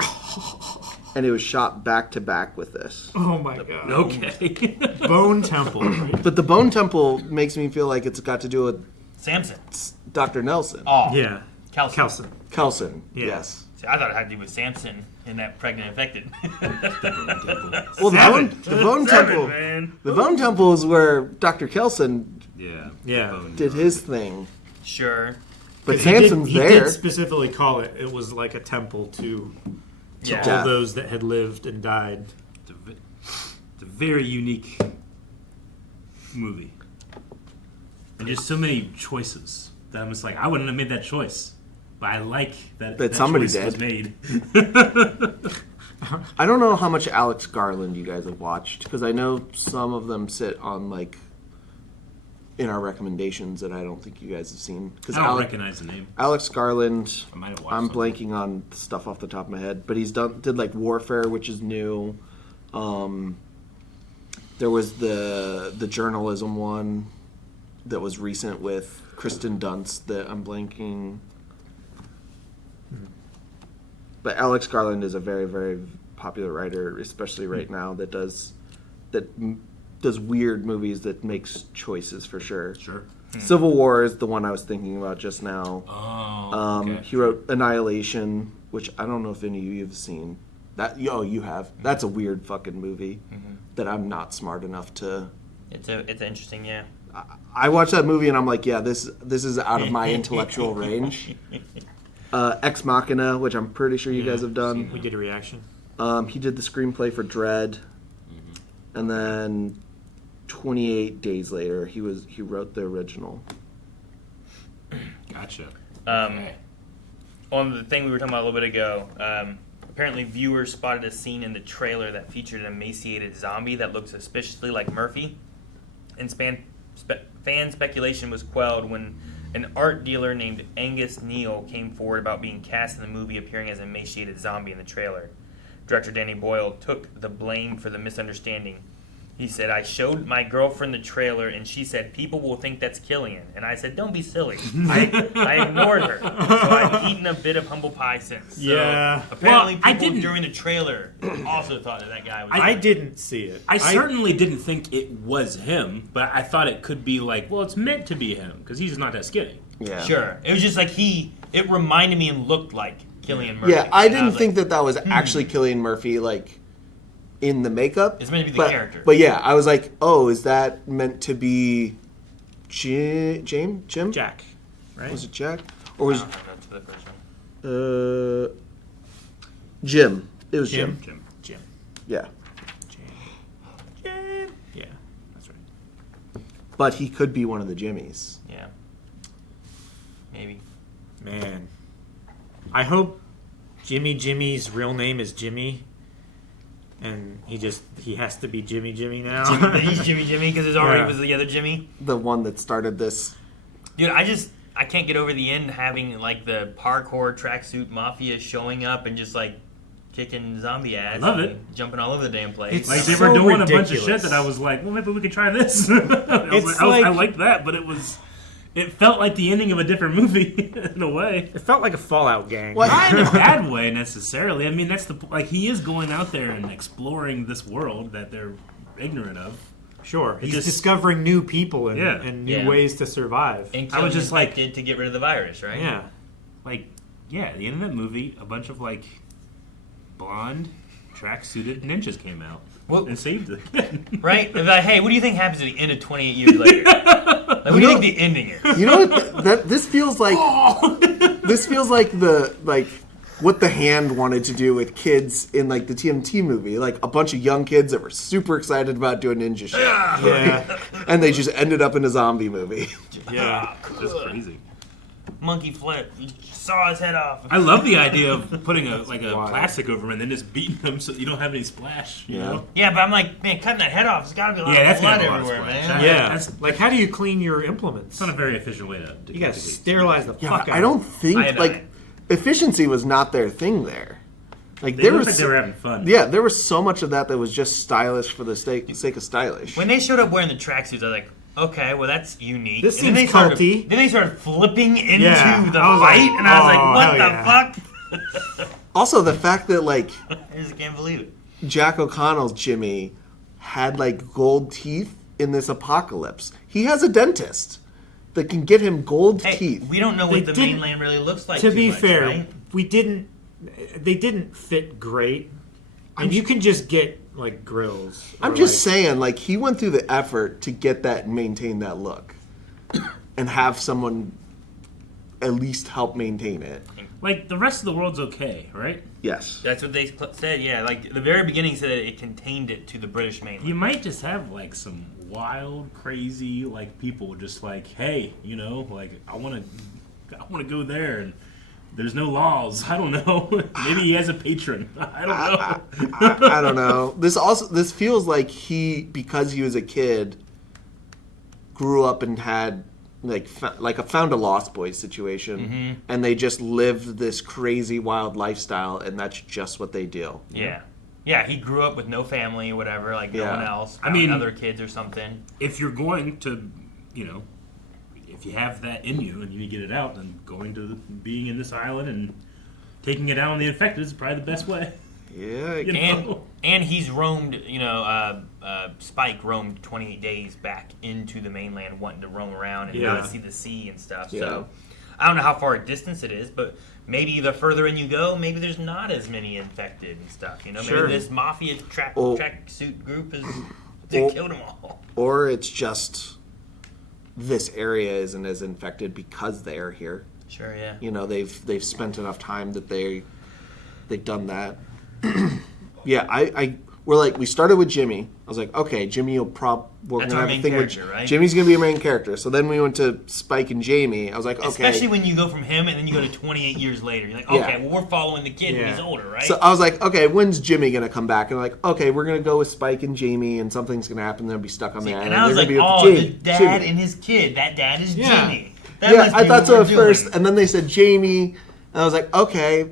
and it was shot back to back with this. Oh my god. Okay. Bone Temple. But The Bone Temple makes me feel like it's got to do with Samson. Dr. Nelson. Oh. Yeah. Kelson. Kelson. Yeah. Yes. See, I thought it had to do with Samson and that pregnant infected. Well, the Bone Temple. Man. The Bone Temple is where Dr. Kelson Yeah. did his thing. Sure. But He Samson's did there. specifically call it. It was like a temple to Yeah. all Death. those that had lived and died. It's a very unique movie. And just so many choices that I'm just like, I wouldn't have made that choice. But I like that somebody choice did. was made. I don't know how much Alex Garland you guys have watched, because I know some of them sit on like in our recommendations that I don't think you guys have seen. I don't recognize the name. Alex Garland. I might have watched I'm something. blanking on stuff off the top of my head, but he's did like Warfare, which is new. There was the journalism one that was recent with Kristen Dunst that I'm blanking. But Alex Garland is a very, very popular writer, especially right now, that does weird movies that makes choices for sure. Sure. Civil War is the one I was thinking about just now. Oh, okay. He wrote Annihilation, which I don't know if any of you have seen. You have. That's a weird fucking movie that I'm not smart enough to. It's interesting, yeah. I watched that movie and I'm like, yeah, this is out of my intellectual range. Ex Machina, which I'm pretty sure you guys have done. We did a reaction. He did the screenplay for Dread, and then 28 Days Later, he wrote the original. Gotcha. On the thing we were talking about a little bit ago, apparently viewers spotted a scene in the trailer that featured an emaciated zombie that looked suspiciously like Murphy, and fan speculation was quelled when an art dealer named Angus Neal came forward about being cast in the movie appearing as an emaciated zombie in the trailer. Director Danny Boyle took the blame for the misunderstanding. He said, "I showed my girlfriend the trailer and she said, people will think that's Cillian." And I said, "Don't be silly." I ignored her. So I've eaten a bit of humble pie since. So Yeah. apparently Well, people during the trailer also thought that guy was... I didn't see it. I certainly didn't think it was him, but I thought it could be like, well, it's meant to be him, because he's not that skinny. Yeah. Sure. It was just like it reminded me and looked like Cillian Murphy. Yeah, I And didn't was think like, that was actually Cillian Murphy, like, in the makeup. It's meant to be the character. But yeah, I was like, oh, is that meant to be Jim? Jack, right? Was it Jack? Or was I don't know if that's the first one. Jim? It was Jim. Jim. Yeah. Jim. Yeah, that's right. But he could be one of the Jimmies. Yeah. Maybe. Man, I hope Jimmy's real name is Jimmy, and he has to be Jimmy now. He's Jimmy because there's already was the other Jimmy. The one that started this. Dude, I can't get over the end having like the parkour tracksuit mafia showing up and just like kicking zombie ass. I love it. and jumping all over the damn place. It's Like they so were doing ridiculous. a bunch of shit that I was like, well, maybe we could try this. It's I liked that, but it felt like the ending of a different movie in a way. It felt like a Fallout gang. Not in a bad way necessarily. I mean, that's he is going out there and exploring this world that they're ignorant of. Sure, he's just- discovering new people and, Yeah. and new Yeah. ways to survive. and I was just like- did to get rid of the virus, right? Yeah. Like, yeah, at the end of that movie, a bunch of like blonde, track-suited ninjas came out and saved it. Right? They're like, hey, what do you think happens at the end of 28 years later? Like, what do you think the ending is? You know what? This feels like. This feels like what The Hand wanted to do with kids in like the TMT movie, like a bunch of young kids that were super excited about doing ninja shit. Yeah. And they just ended up in a zombie movie. Yeah. That's crazy. Monkey flip. You saw his head off. I love the idea of putting a plastic over him and then just beating him so you don't have any splash. You know? Yeah, but I'm like, man, cutting that head off, it's got to be a lot Yeah, of that's blood gotta be a lot of everywhere, splash. man. Yeah. That's Like, how do you clean your implements? It's not a very efficient way to You gotta sterilize the Yeah, fuck out I of don't it. think Iodine. efficiency was not their thing there. Like They there looked was like they were having fun. Yeah, there was so much of that was just stylish for the sake of stylish. When they showed up wearing the tracksuits, I was like, okay, well, that's unique. This And then seems they started- culty. Then they started flipping into Yeah. the I was fight, like, and I was like, oh, what hell the yeah. fuck? Also, the fact that like I just can't believe it. Jack O'Connell's Jimmy had like gold teeth in this apocalypse. He has a dentist that can get him gold Hey, teeth. we don't know They what the didn't- mainland really looks like. To too be much, fair, right? they didn't fit great. And you can just get like grills. I'm or, just like- saying, like he went through the effort to get that and maintain that look, and have someone at least help maintain it. Like, the rest of the world's okay, right? Yes. That's what they said. Yeah, like the very beginning said that it contained it to the British mainland. You might just have like some wild, crazy like people just like, hey, you know, like I want to go there and There's no laws. I don't know. Maybe he has a patron. I don't know. I don't know. This feels like because he was a kid, grew up and had like a found a lost boy situation, and they just lived this crazy wild lifestyle, and that's just what they do. Yeah. Yeah, he grew up with no family or whatever, like no one else. I mean, other kids or something. If you're going to, if you have that in you and you need to get it out, then going to being in this island and taking it out on the infected is probably the best way. Yeah, and he's roamed. Spike roamed 28 days back into the mainland, wanting to roam around and not see the sea and stuff. Yeah. So I don't know how far a distance it is, but maybe the further in you go, maybe there's not as many infected and stuff. Maybe this mafia tracksuit group has killed them all. Or it's just this area isn't as infected because they are here. Sure, yeah. They've spent enough time that they've done that. Yeah, we started with Jimmy. I was like, okay, Jimmy we're That's gonna our have main a thing character, with right? Jimmy's gonna be a main character. So then we went to Spike and Jamie. I was like, okay. Especially when you go from him and then you go to 28 years later. You're like, okay, well, we're following the kid when he's older, right? So I was like, okay, when's Jimmy gonna come back? And like, okay, we're gonna go with Spike and Jamie, and something's gonna happen. They'll be stuck on the island. And I was like, the dad and his kid. That dad is Jimmy. That must be I thought what so we're at doing. first, and then they said Jamie, and I was like, okay.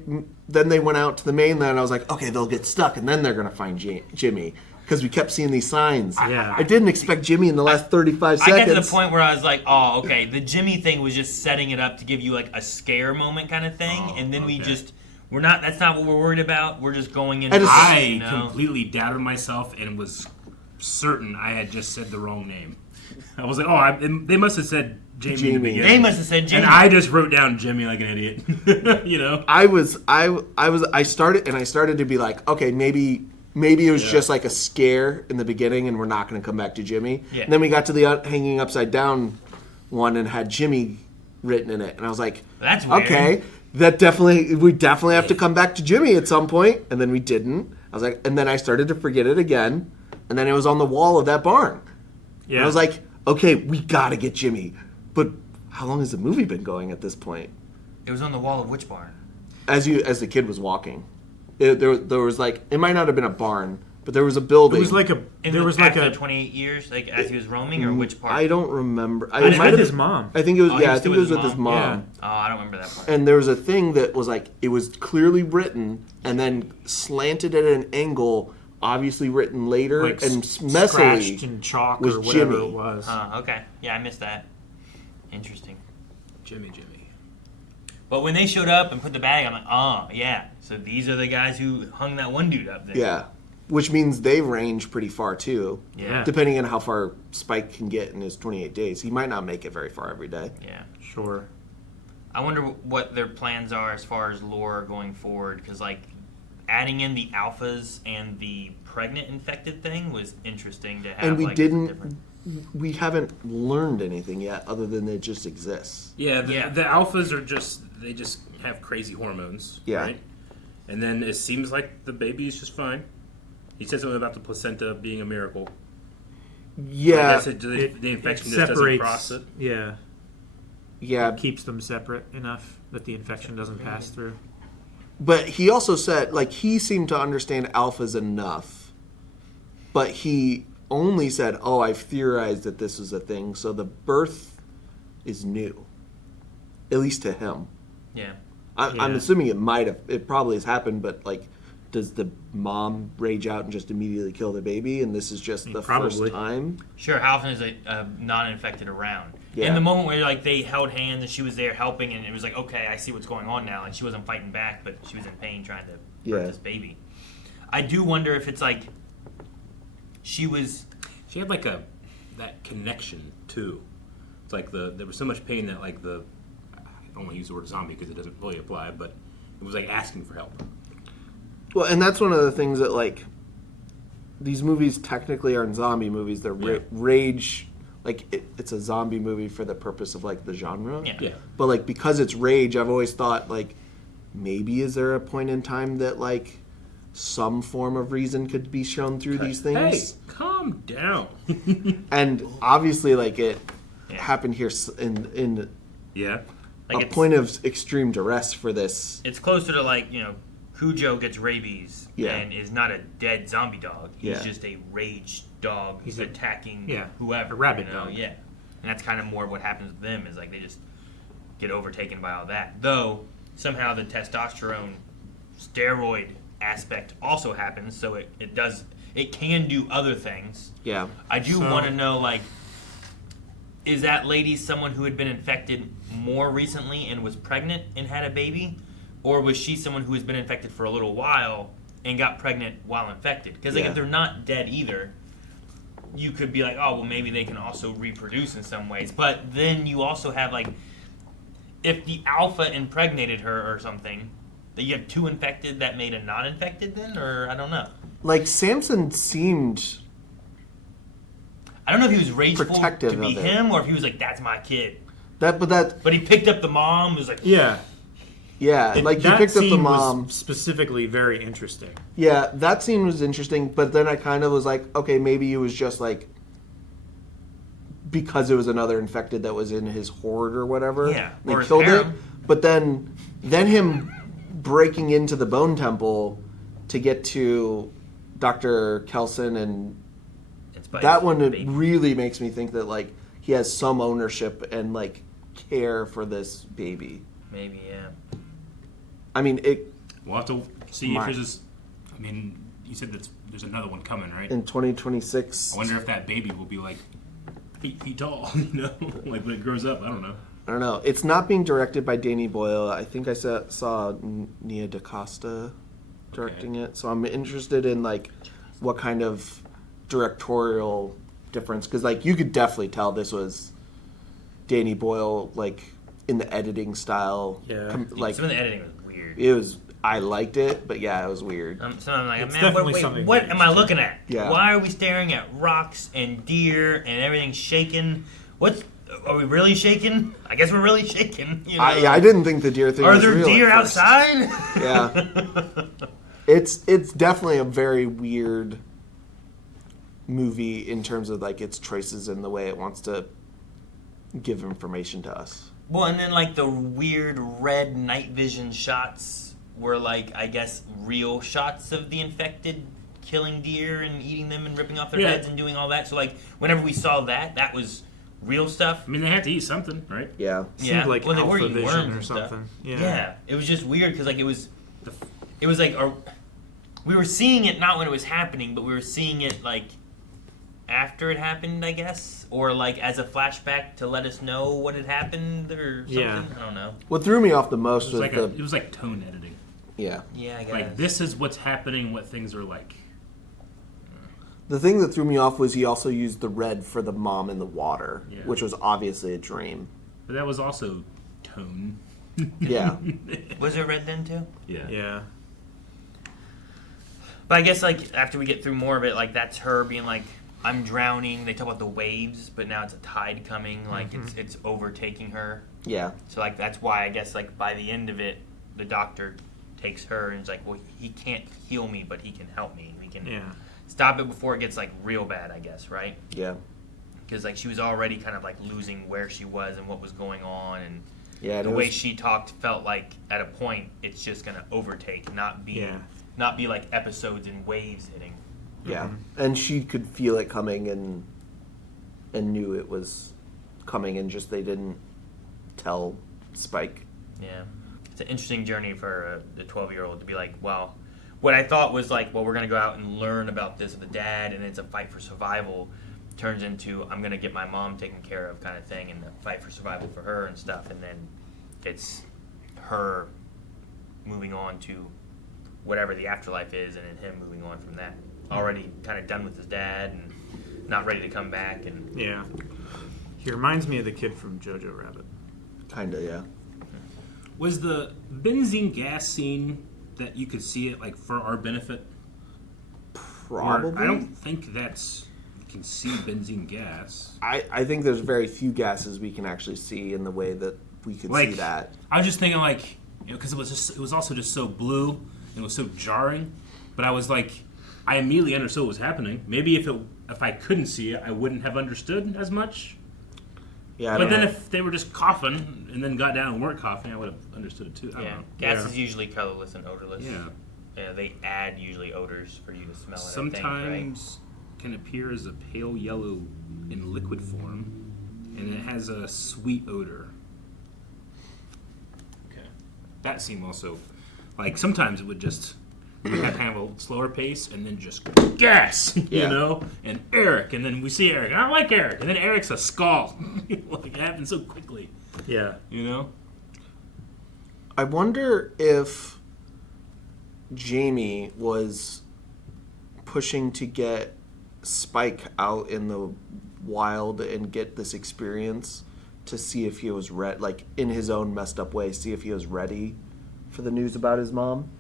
Then they went out to the mainland, and I was like, okay, they'll get stuck, and then they're gonna find Jimmy. Because we kept seeing these signs. Yeah. I didn't expect Jimmy in the last 35 seconds. I got to the point where I was like, oh, okay. The Jimmy thing was just setting it up to give you like a scare moment kind of thing. And then that's not what we're worried about. We're just going into I completely doubted myself and was certain I had just said the wrong name. I was like, they must have said Jamie. In the beginning. They must have said Jamie. And I just wrote down Jimmy like an idiot. I started to be like, okay, maybe it was just like a scare in the beginning, and we're not going to come back to Jimmy. Yeah. And then we got to the hanging upside down one and had Jimmy written in it, and I was like, that's weird. Okay, we definitely have to come back to Jimmy at some point, and then we didn't. I was like, and then I started to forget it again, and then it was on the wall of that barn. Yeah. And I was like, okay, we got to get Jimmy, but how long has the movie been going at this point? It was on the wall of which barn? As the kid was walking. There was like, it might not have been a barn, but there was a building. It was like after 28 years, like as he was roaming, or which part? I don't remember. It might have his mom. I think it was. I think it was with his mom. Yeah. Oh, I don't remember that part. And there was a thing that was like, it was clearly written and then slanted at an angle, obviously written later, like and messily scratched in chalk or whatever Jimmy. it was. Okay, yeah, I missed that. Interesting. Jimmy. But when they showed up and put the bag, I'm like, oh, yeah. So these are the guys who hung that one dude up there. Yeah. Which means they range pretty far, too. Yeah. Depending on how far Spike can get in his 28 days. He might not make it very far every day. Yeah. Sure. I wonder what their plans are as far as lore going forward. Because, like, adding in the alphas and the pregnant infected thing was interesting to have. And we like, didn't... We haven't learned anything yet other than it just exists. Yeah, the alphas are they just have crazy hormones, right? And then it seems like the baby is just fine. He said something about the placenta being a miracle. Yeah. The infection just doesn't cross it. Yeah. Yeah. It keeps them separate enough that the infection doesn't pass through. But he also said, like, he seemed to understand alphas enough, but he only said, oh, I've theorized that this is a thing, so the birth is new. At least to him. Yeah. I'm assuming it probably has happened, but, like, does the mom rage out and just immediately kill the baby, and this is just the first time? Sure, how often is a non-infected around? Yeah. In the moment where, like, they held hands and she was there helping, and it was like, okay, I see what's going on now, and she wasn't fighting back, but she was in pain trying to birth this baby. I do wonder if it's like she had like that connection too. It's like there was so much pain that like I don't want to use the word zombie because it doesn't really apply, but it was like asking for help. Well, and that's one of the things that like these movies technically aren't zombie movies. They're rage. Like it's a zombie movie for the purpose of like the genre. Yeah. But like because it's rage, I've always thought like maybe is there a point in time that like some form of reason could be shown through these things. Hey, calm down. And obviously, like it happened here in Like a point of extreme duress for this. It's closer to like, Cujo gets rabies Yeah. and is not a dead zombie dog. He's Yeah. just a raged dog. He's attacking yeah, whoever. a rabid dog. Yeah. And that's kind of more what happens with them is like they just get overtaken by all that. Though somehow the testosterone steroid aspect also happens, so it can do other things. Yeah. I do want to know, like, is that lady someone who had been infected more recently and was pregnant and had a baby? Or was she someone who has been infected for a little while and got pregnant while infected? Because like, if they're not dead either, you could be like, oh, well, maybe they can also reproduce in some ways. But then you also have, like, if the alpha impregnated her or something, that you have two infected that made a non-infected then? Or I don't know. Like, Samson seemed... I don't know if he was rageful protective to be of it. him or if he was like, that's my kid. But he picked up the mom, was like... Yeah, like, he that picked up the scene mom. was specifically very interesting. Yeah, that scene was interesting, but then I kind of was like, okay, maybe it was just like because it was another infected that was in his horde or whatever. Yeah, they or his killed it. harem. But then him breaking into the Bone Temple to get to Dr. Kelson and that one really makes me think that like he has some ownership and like care for this baby. Maybe, yeah. I mean, We'll have to see if there's this. I mean, you said that there's another one coming, right? In 2026. I wonder if that baby will be like 8 feet tall, like when it grows up. I don't know. I don't know. It's not being directed by Danny Boyle. I think I saw Nia DaCosta directing it. So I'm interested in like what kind of directorial difference, because like you could definitely tell this was Danny Boyle, like in the editing style. Yeah. Like some of the editing was weird. It was. I liked it, but yeah, it was weird. So I'm like, man, what am I looking at? Yeah. Why are we staring at rocks and deer and everything shaking? Are we really shaking? I guess we're really shaking. I didn't think the deer thing Are was there real deer at first. outside? Yeah. It's definitely a very weird movie in terms of like its choices and the way it wants to give information to us. Well, and then like the weird red night vision shots were like, I guess, real shots of the infected killing deer and eating them and ripping off their heads and doing all that. So like whenever we saw that was real stuff. I mean, they had to eat something, right? Yeah. Seemed like well, they were Alpha eating Vision worms or and stuff. something. Yeah. It was just weird because like it was like we were seeing it not when it was happening, but we were seeing it like after it happened, I guess, or like as a flashback to let us know what had happened or something. Yeah. I don't know. What threw me off the most was it was like tone editing. Yeah. Yeah, I guess. Like this is what's happening, what things are like. The thing that threw me off was he also used the red for the mom in the water, Yeah. which was obviously a dream. But that was also tone. Yeah. Was there red then too? Yeah. Yeah. But I guess like after we get through more of it, like that's her being like, I'm drowning. They talk about the waves, but now it's a tide coming. Like it's overtaking her. Yeah. So like that's why I guess like by the end of it, the doctor takes her and is like, well, he can't heal me, but he can help me. We can stop it before it gets like real bad, I guess, right? Yeah. Because like she was already kind of like losing where she was and what was going on, and Yeah, the it way was- she talked felt like at a point it's just gonna overtake, not be like episodes and waves hitting. Yeah. And she could feel it coming and knew it was coming, and just they didn't tell Spike. Yeah. It's an interesting journey for the 12-year-old to be like, well, what I thought was like, well, we're going to go out and learn about this with the dad, and it's a fight for survival, turns into I'm going to get my mom taken care of kind of thing, and the fight for survival for her and stuff, and then it's her moving on to whatever the afterlife is, and then him moving on from that. Already kind of done with his dad and not ready to come back. And Yeah. He reminds me of the kid from Jojo Rabbit. Kinda, yeah. Was the benzine gas scene that you could see it like for our benefit? Probably. Or I don't think that's you can see benzene gas. I think there's very few gases we can actually see in the way that we could see that. I was just thinking like, because it was also just so blue and it was so jarring, but I was like, I immediately understood what was happening. Maybe if I couldn't see it, I wouldn't have understood as much. Yeah, but then if they were just coughing and then got down and weren't coughing, I would have understood it too. I don't know. Gas is usually colorless and odorless. Yeah. They add usually odors for you to smell it. Sometimes can appear as a pale yellow in liquid form, and it has a sweet odor. Okay. That seemed also like sometimes it would just have kind of a slower pace and then just gas, you know? And Eric, and then we see Eric. I don't like Eric. And then Eric's a skull. Like, it happened so quickly. Yeah. You know? I wonder if Jamie was pushing to get Spike out in the wild and get this experience to see if he was ready, like in his own messed up way, see if he was ready for the news about his mom.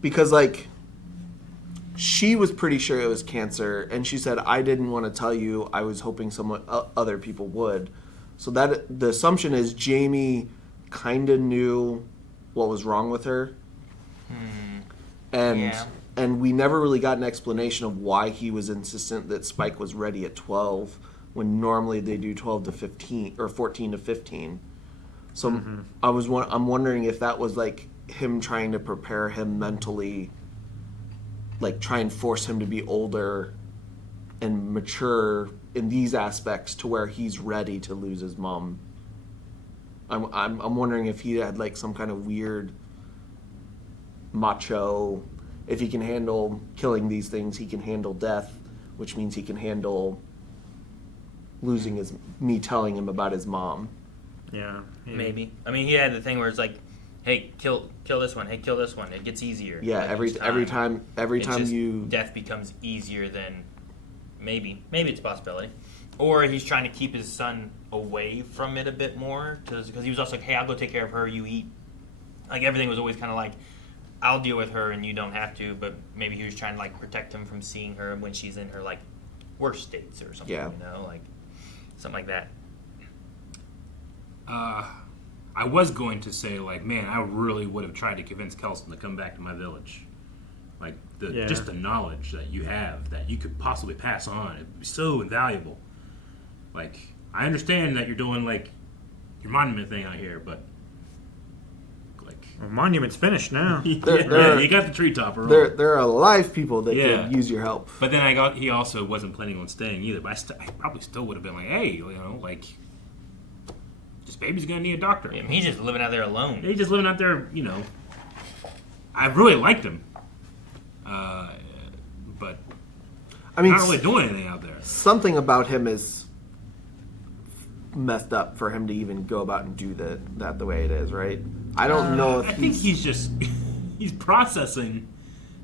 Because, like, she was pretty sure it was cancer, and she said, I didn't want to tell you. I was hoping other people would. So that the assumption is Jamie kind of knew what was wrong with her. And we never really got an explanation of why he was insistent that Spike was ready at 12 when normally they do 12 to 15 or 14 to 15. So I'm wondering if that was like him trying to prepare him mentally, like try and force him to be older and mature in these aspects to where he's ready to lose his mom. I'm wondering if he had like some kind of weird macho, if he can handle killing these things, he can handle death, which means he can handle losing me telling him about his mom. Yeah. Maybe. I mean, he had the thing where it's like, hey, kill this one. Hey, kill this one. It gets easier. Yeah, like every time you death becomes easier than maybe it's a possibility, or he's trying to keep his son away from it a bit more because he was also like, hey, I'll go take care of her. You eat. Like everything was always kind of like, I'll deal with her and you don't have to. But maybe he was trying to like protect him from seeing her when she's in her like worst states or something. Yeah. You know, like something like that. I was going to say, like, man, I really would have tried to convince Kelson to come back to my village. Like, just the knowledge that you have that you could possibly pass on, it'd be so invaluable. Like, I understand that you're doing, like, your monument thing out here, but, like... Well, monument's finished now. You got the tree topper. There are alive people that could use your help. But then he also wasn't planning on staying either, but I probably still would have been like, hey, you know, like... This baby's gonna need a doctor. Yeah, he's just living out there alone. He's just living out there, you know. I really liked him, but I mean, not really doing anything out there. Something about him is messed up for him to even go about and do that the way it is, right? I don't know if I think he's processing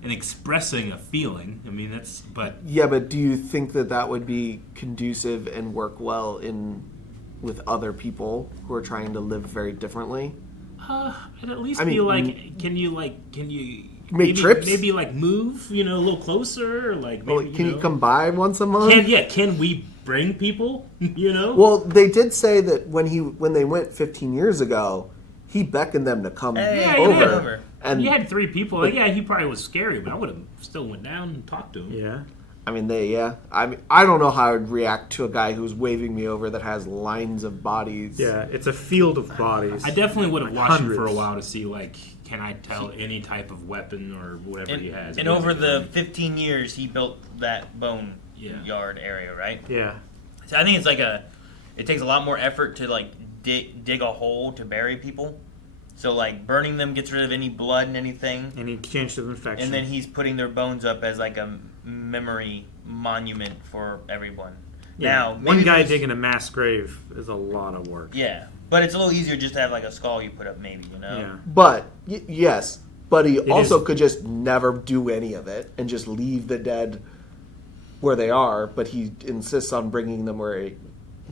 and expressing a feeling. I mean, but do you think that would be conducive and work well with other people who are trying to live very differently? I'd at least feel like, can you make trips? Maybe like move, you know, a little closer, or like maybe, can you come by once a month? Can we bring people? You know. Well, they did say that when they went 15 years ago, he beckoned them to come over. And he had 3 people. Like, he probably was scary, but I would have still went down and talked to him. Yeah. I mean, I don't know how I would react to a guy who's waving me over that has lines of bodies. Yeah, it's a field of bodies. I definitely would have watched him for a while to see, like, can I tell any type of weapon or whatever he has. And over the 15 years, he built that bone yard area, right? Yeah. So I think it's like it takes a lot more effort to, like, dig a hole to bury people. So, like, burning them gets rid of any blood and anything. Any chance of infection. And then he's putting their bones up as, like, a memory monument for everyone. Yeah. Now, one guy digging a mass grave is a lot of work. Yeah. But it's a little easier just to have, like, a skull you put up, maybe, you know? Yeah. But, yes. But he also could just never do any of it and just leave the dead where they are. But he insists on bringing them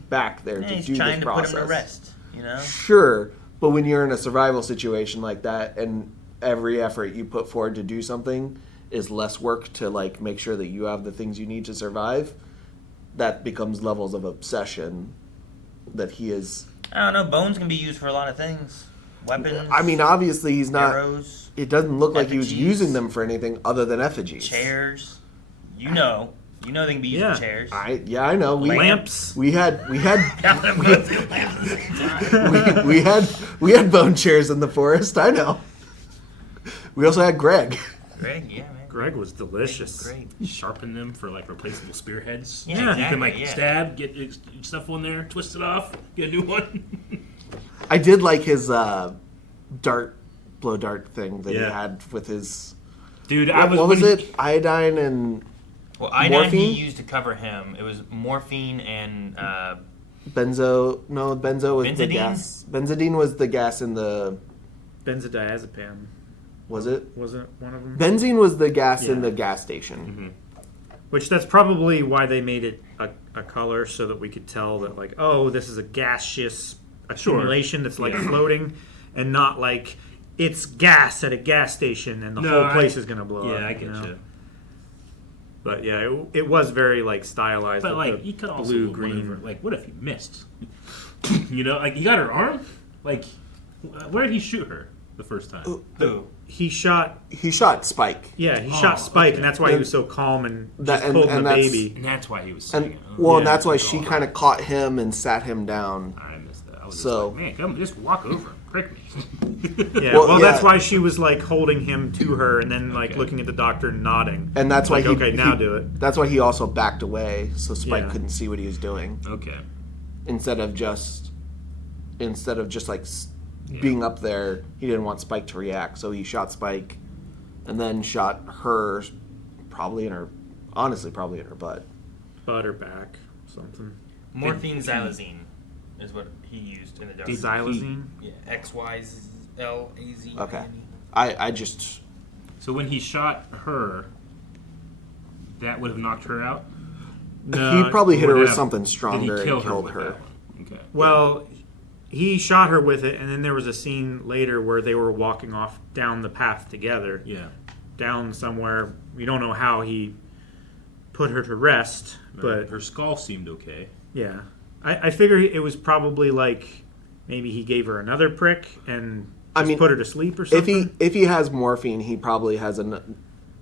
back there to do this process. He's trying to put them to rest, you know? Sure. But when you're in a survival situation like that, and every effort you put forward to do something is less work to like make sure that you have the things you need to survive, that becomes levels of obsession that he is. I don't know. Bones can be used for a lot of things. Weapons. I mean, obviously he's not. Arrows. It doesn't look like he was effigies, using them for anything other than effigies. Chairs. You know. You know they can be used for chairs. I know. Lamps. We had bone chairs in the forest. I know. We also had Greg. Greg, yeah, man. Greg was delicious. Great. Sharpen them for like replaceable spearheads. Yeah, You can exactly, like yeah. stab, get your stuff on there, twist it off, get a new one. I did like his blow dart thing that he Yeah. had with his. Dude, What was it? Iodine and Well, iodine morphine? he used to cover him. It was morphine and benzo. No, benzo was the Benzidine? gas. Benzidine was the gas in the. Benzodiazepam. Was it? Wasn't one of them? Benzene was the gas in Yeah. the gas station. Which that's probably why they made it a color so that we could tell that like, oh, this is a gaseous accumulation that's like floating, and not like it's gas at a gas station and the whole place is gonna blow up. Yeah, I get you. But yeah, it was very like stylized. But with like, the you could also blue look green. over, like, what if you missed? You know, like you got her arm. Like, where did he shoot her the first time? Who? He shot Spike. Yeah, he shot Spike, and that's why he was so calm and just holding the baby. And that's why he was And singing. and that's why she kind of caught him and sat him down. I missed that. I was So- just like, man, come, just walk over, prick me. Yeah, well, that's why she was like holding him to her, and then like looking at the doctor and nodding. And that's why like, now do it. That's why he also backed away, so Spike Yeah. couldn't see what he was doing. Okay. Instead of just like being up there, he didn't want Spike to react, so he shot Spike, and then shot her, probably in her butt. Butt or back, something. Morphine xylazine is what he used in the dose. Xylazine? Yeah, XYLAZ. Okay. I just. So when he shot her, that would have knocked her out? He probably hit her with Did something he stronger kill and killed with her. that one? Okay. Well, he shot her with it, and then there was a scene later where they were walking off down the path together. Yeah. Down somewhere. We don't know how he put her to rest, but her skull seemed okay. Yeah. I figure it was probably like maybe he gave her another prick and put her to sleep or something. If he has morphine, he probably has and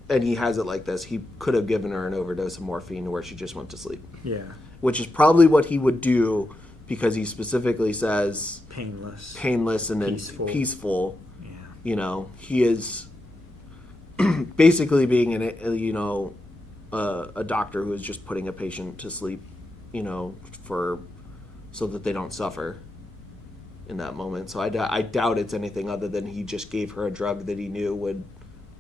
he has it like this. He could have given her an overdose of morphine where she just went to sleep. Yeah. Which is probably what he would do because he specifically says painless and then peaceful. Yeah. You know, he is basically being a doctor who is just putting a patient to sleep, so that they don't suffer in that moment. So I doubt it's anything other than he just gave her a drug that he knew would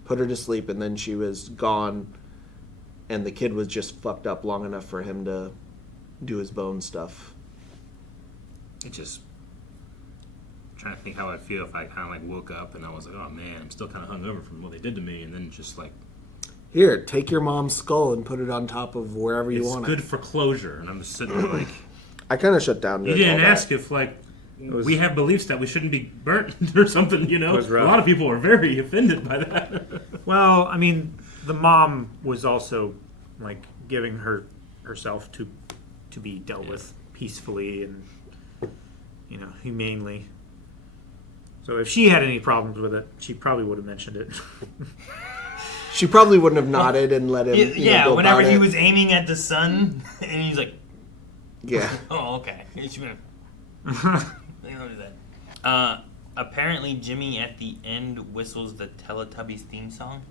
put her to sleep, and then she was gone, and the kid was just fucked up long enough for him to do his bone stuff. It just trying to think how I'd feel if I kind of like woke up and I was like, oh man, I'm still kind of hungover from what they did to me, and then just like, here, take your mom's skull and put it on top of wherever you want it's good for closure, and I'm just sitting there like, I kind of shut down. you didn't ask if like we have beliefs that we shouldn't be burnt or something, you know. It was A rough. lot of people were very offended by that. Well, I mean, the mom was also like giving herself to be dealt with peacefully and humanely. So if she had any problems with it, she probably would have mentioned it. She probably wouldn't have nodded and let him. Go whenever about he it. was aiming at the sun, and he's like, Yeah. "Oh, okay." They don't do that. Apparently, Jimmy at the end whistles the Teletubbies theme song.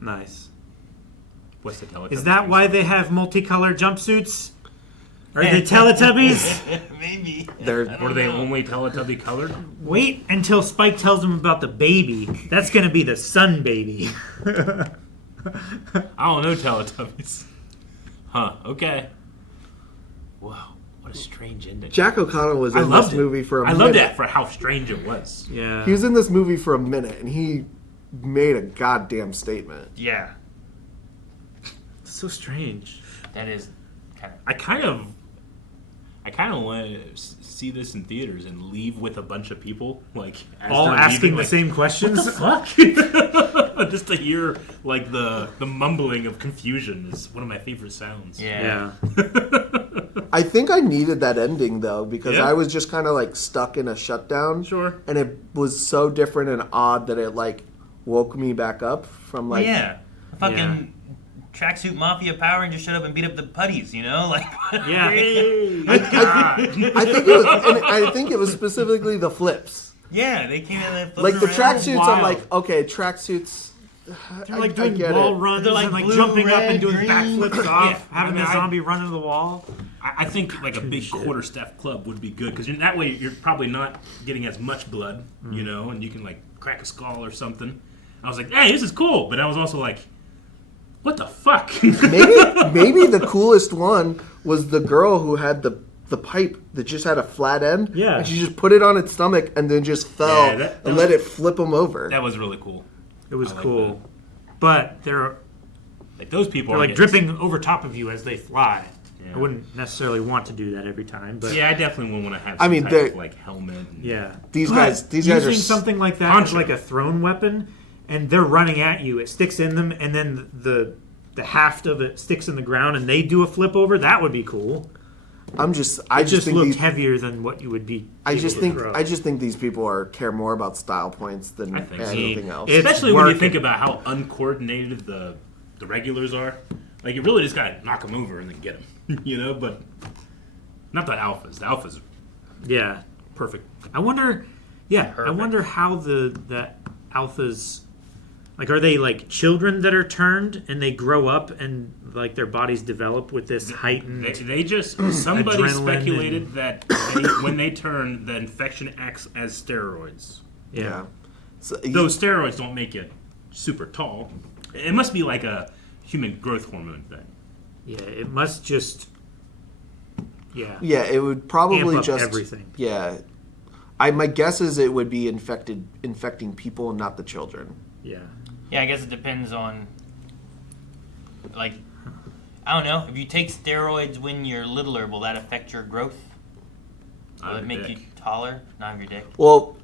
Nice. What's the Teletubbies? Is that why they have multicolored jumpsuits? Are they Teletubbies? Maybe. What are they only Teletubby colored? Wait until Spike tells them about the baby. That's going to be the sun baby. I don't know Teletubbies. Huh, okay. Wow, what a strange ending. Jack O'Connell was in this movie for a minute. I loved that for how strange it was. Yeah. He was in this movie for a minute, and he made a goddamn statement. Yeah. So strange. That is kind of... I kind of want to see this in theaters and leave with a bunch of people, like as all they're asking leaving, the like, same questions. What the fuck? Just to hear like the mumbling of confusion is one of my favorite sounds. Yeah. I think I needed that ending though because Yeah. I was just kind of like stuck in a shutdown. Sure. And it was so different and odd that it like woke me back up from like. Yeah. Fucking tracksuit mafia Power Rangers showed up and beat up the putties, you know? Like, Yeah. I think it was specifically the flips. yeah, they came in and Like the around. tracksuits, Wild. I'm like, okay, tracksuits. They're like I doing get wall it. runs They're like and like blue, jumping up red, and doing green. backflips off, Yeah, having I mean, the zombie run into the wall. I think like a big quarterstaff club would be good because that way you're probably not getting as much blood, you know, and you can like crack a skull or something. I was like, hey, this is cool, but I was also like, what the fuck? Maybe the coolest one was the girl who had the pipe that just had a flat end. Yeah. And she just put it on its stomach and then just fell Yeah, that and was- let it flip him over. That was really cool. It was I like cool. that. But they're Like those people they're are like getting- dripping over top of you as they fly. Yeah. I wouldn't necessarily want to do that every time, but Yeah, I definitely would want to have. I Some mean, type they're- of, like helmet. And, yeah. These But guys are using something like that as Poncho. like a thrown weapon, and they're running at you. It sticks in them, and then the haft of it sticks in the ground, and they do a flip over. That would be cool. I It just just think looked these, heavier than what you would be. I just able to think throw. I just think these people care more about style points than I think so. anything else. It's Especially when you working. think about how uncoordinated the regulars are. Like you really just gotta knock them over and then get them, you know. But not the alphas. The alphas, Yeah. perfect. I wonder. Yeah, I Perfect. wonder how the alphas, like, are they like children that are turned and they grow up and like their bodies develop with this heightened? They just somebody Adrenaline speculated and- that when they turn, the infection acts as steroids. Yeah. So, Those steroids don't make you super tall. It must be like a human growth hormone thing. Yeah. It must just. Yeah. yeah, it would probably Amp up just everything. Yeah, my guess is it would be infecting people and not the children. Yeah. Yeah, I guess it depends on, like, I don't know. If you take steroids when you're littler, will that affect your growth? Will Not it your make you dick. taller? Not your dick. Well,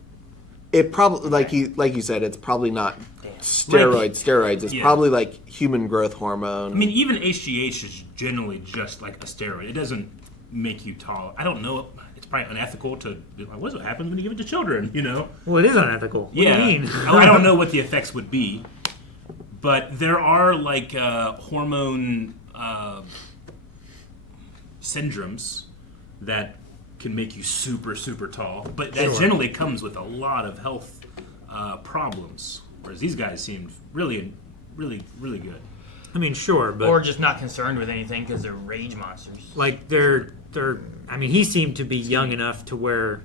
it probably like you said, it's probably not steroids. It's Yeah. probably like human growth hormone. I mean, even HGH is generally just like a steroid. It doesn't make you tall. I don't know. It's probably unethical to be like, what happens when you give it to children, you know? Well, it is unethical. What Yeah. do you mean? I don't know what the effects would be, but there are like hormone syndromes that can make you super, super tall, but that Sure. generally comes with a lot of health problems. Whereas these guys seemed really, really, really good. I mean, sure, but Or just not concerned with anything because they're rage monsters. like they're. I mean, he seemed to be young enough to where,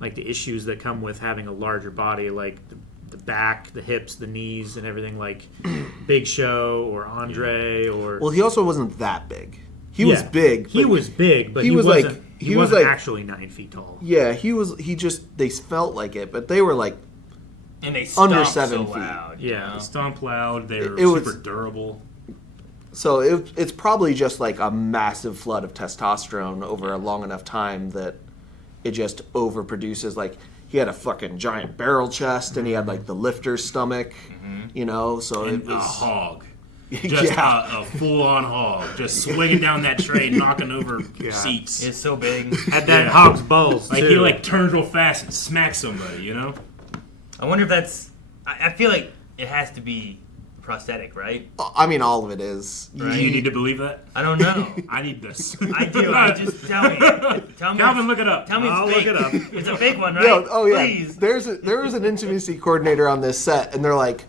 like, the issues that come with having a larger body, like the back, the hips, the knees, and everything, like Big Show or Andre or. Well, he also wasn't that big. He was Yeah. big. He but was big, but he he was wasn't. like- he he was wasn't like- actually 9 feet tall. Yeah, he was. He just they felt like it, but they were like And they Under stomp 7 so feet. loud. you Yeah. know? They stomp loud. They're It was- super durable. so. It's probably just like a massive flood of testosterone over a long enough time that it just overproduces. Like he had a fucking giant barrel chest, and he had like the lifter stomach, you know. So And it a was hog. Just yeah. a full-on hog. Just swinging down that tray, knocking over seats. It's so big. Had that Yeah. hog's balls Like too. he like turns real fast and smacks somebody, you know? I wonder if that's. I feel like it has to be prosthetic, right? I mean, all of it is. Do you need to believe that? I don't know. I need this. I do. I just tell me. Tell me. Calvin, look it up. Tell me it's I'll fake. look it up. It's a fake one, right? Yeah, oh yeah. Please. There was an intimacy coordinator on this set, and they're like,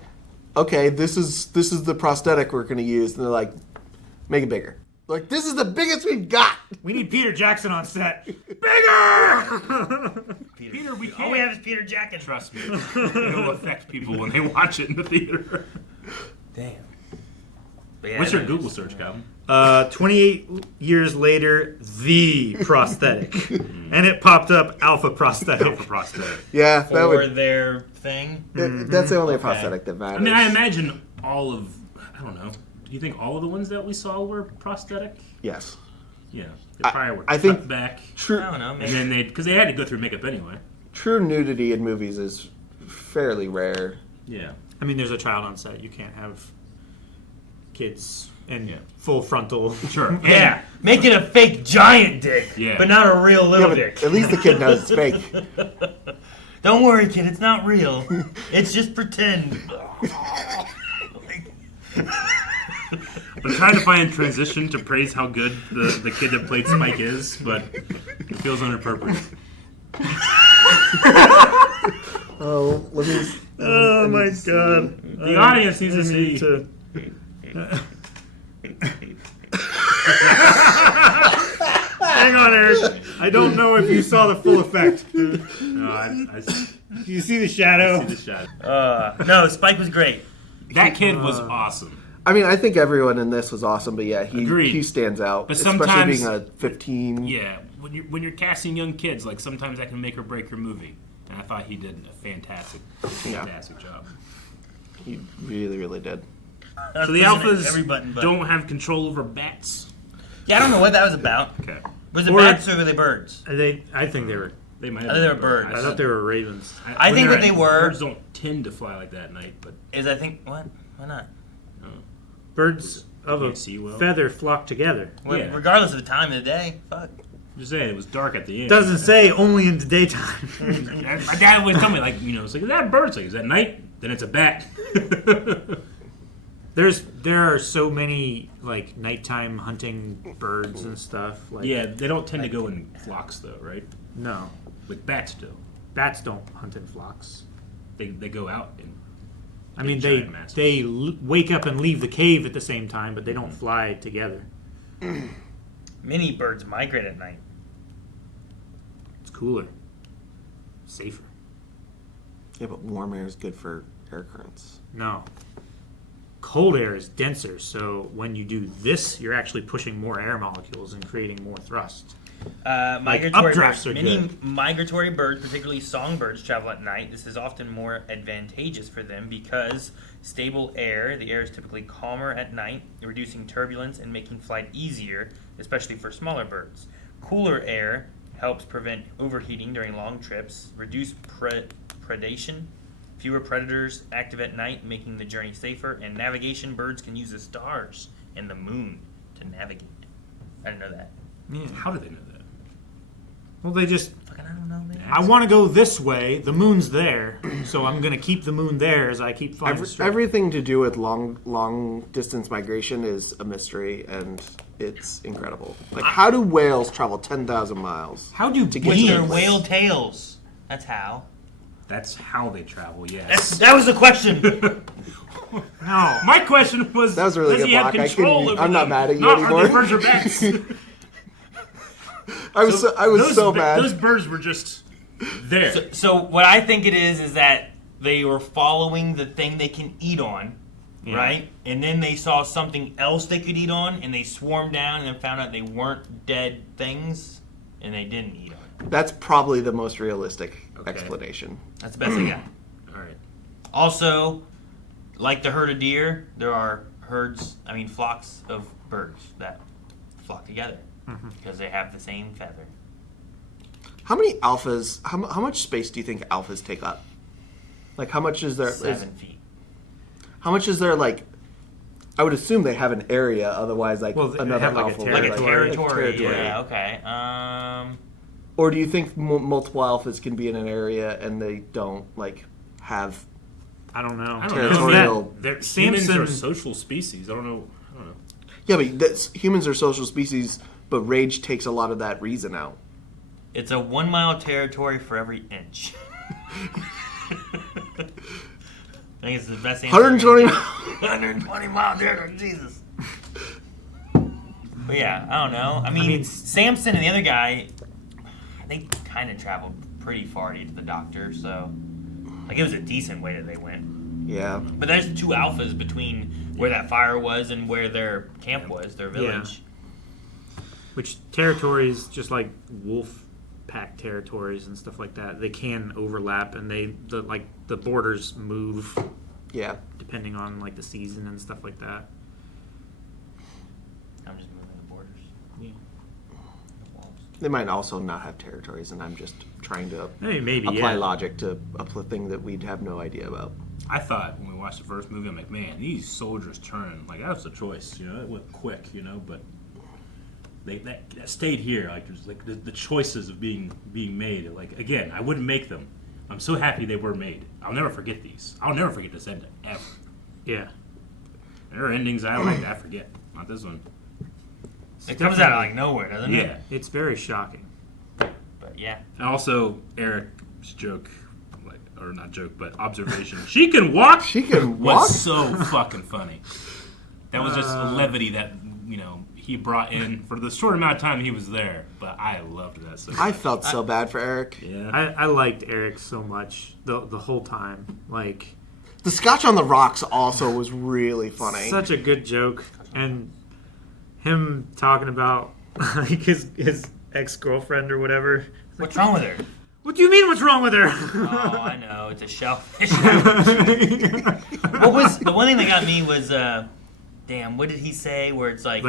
"Okay, this is the prosthetic we're going to use," and they're like, "Make it bigger." Like, this is the biggest we've got. We need Peter Jackson on set. Peter, we all we have is Peter Jackson. Trust me. It'll affect people when they watch it in the theater. Damn. But yeah, What's your anyways. Google search, Calvin? 28 years later, the prosthetic, and it popped up Alpha prosthetic. Alpha prosthetic. Yeah, that For would. their thing? That's the only prosthetic that matters. I mean, I imagine all of, I don't know. Do you think all of the ones that we saw were prosthetic? Yes. Yeah. They probably were I cut think back. True. I don't know. And Maybe. then because they had to go through makeup anyway. True nudity in movies is fairly rare. Yeah. I mean, there's a child on set. You can't have kids and Yeah. full frontal. Sure. Yeah, make it a fake giant dick, Yeah. but not a real little Yeah, dick. but at least the kid knows it's fake. Don't worry, kid, it's not real. It's just pretend. I'm trying to find a transition to praise how good the kid that played Spike is, but it feels inappropriate. Oh, let me. Oh my god! The audience needs to see. Hang on, Eric. I don't know if you saw the full effect. No, I You see the shadow? see the shadow. No, Spike was great. That kid was awesome. I mean, I think everyone in this was awesome, but yeah, Agreed. he stands out. But especially sometimes- being a 15. Yeah, when you're casting young kids, like sometimes that can make or break your movie. And I thought he did a fantastic job. He really, really did. So the alphas don't have control over bats. Yeah, I don't know what that was about. Okay. Was it Or- bats or were they birds? I think they were. They might. I think they were birds. I thought they were ravens. I think what they were Birds don't tend to fly like that at night, but is I think what? Why not? Birds of a Can't see well. feather flock together. Well, Yeah. regardless of the time of the day. Fuck. just saying it was dark at the end. Doesn't say only in the daytime. My dad always tell me like, it's like, is that a bird? It's like, is that night? Then it's a bat. There are so many like nighttime hunting birds and stuff. Like, Yeah, they don't tend to go in flocks though, right? No, Like bats do. bats don't hunt in flocks. They go out and I mean, giant masses. they wake up and leave the cave at the same time, but they don't fly together. Many birds migrate at night. It's cooler, safer. Yeah, but warm air is good for air currents. No. Cold air is denser, so when you do this, you're actually pushing more air molecules and creating more thrust. Migratory updrafts birds. are Many good. migratory birds, particularly songbirds, travel at night. This is often more advantageous for them because stable air, the air is typically calmer at night, reducing turbulence and making flight easier, especially for smaller birds. Cooler air helps prevent overheating during long trips, reduce predation, fewer predators active at night, making the journey safer, and navigation birds can use the stars and the moon to navigate. I didn't know that. Yeah. How do they know that? Well, they just. Fucking, I don't know, man. I want to go this way. The moon's there, so I'm gonna keep the moon there as I keep flying straight. Everything to do with long distance migration is a mystery, and it's incredible. Like, how do whales travel 10,000 miles? How do to get With to their their place? whale tails. That's how. That's how they travel, yes. That was the question. No. My question was, That was a really does good he have block. control over I'm not them? mad at you Not anymore. Are they birds or bats? I was so mad. Those birds were just there. So what I think it is that they were following the thing they can eat on, right? And then they saw something else they could eat on, and they swarmed down and then found out they weren't dead things, and they didn't eat on. That's probably the most realistic explanation. That's the best I got. All right. Also, like the herd of deer, there are flocks of birds that flock together because they have the same feather. How many alphas? How much space do you think alphas take up? Like, how much is there? 7 feet. How much is there? Like, I would assume they have an area. Otherwise, like Well, they another have, like, a alpha. would, Like a territory. territory. Yeah. Okay. Or do you think multiple alphas can be in an area and they don't have? I don't know. I don't Territorial. know. Humans Samson- are social species. I don't know. Yeah, but humans are social species, but rage takes a lot of that reason out. It's a 1 mile territory for every inch. I think it's the best answer. 120 120 mile territory, Jesus. But yeah, I don't know. I mean, Samson and the other guy, they kind of traveled pretty far to get to the doctor, so like it was a decent way that they went. Yeah. But there's 2 alphas between where that fire was and where their camp was, their village. Which territories, just like wolf pack territories and stuff like that, they can overlap, and the borders move. Yeah. Depending on like the season and stuff like that. I'm just moving the borders. Yeah. They might also not have territories, and I'm just trying to Maybe, apply yeah. logic to a thing that we'd have no idea about. I thought when we watched the first movie, I'm like, man, these soldiers turning. Like, that was a choice, it went quick, but that stayed here. Like, there's like the choices of being made. Like, again, I wouldn't make them. I'm so happy they were made. I'll never forget these. I'll never forget this ending, ever. Yeah. There are endings I like that I forget. not this one. It comes out of like nowhere, doesn't it? Yeah. It's very shocking. But yeah. And also, Eric's joke, or not joke, but observation. She can walk. She can walk. Was so fucking funny. That was just a levity that he brought in for the short amount of time he was there. But I loved that. So I felt so bad for Eric. Yeah. I liked Eric so much the whole time. Like, the Scotch on the Rocks also was really funny. Such a good joke, and him talking about like his ex-girlfriend or whatever. What's wrong with her? What do you mean? What's wrong with her? Oh, I know. It's a shellfish. What was the one thing that got me was, damn, what did he say? Where it's like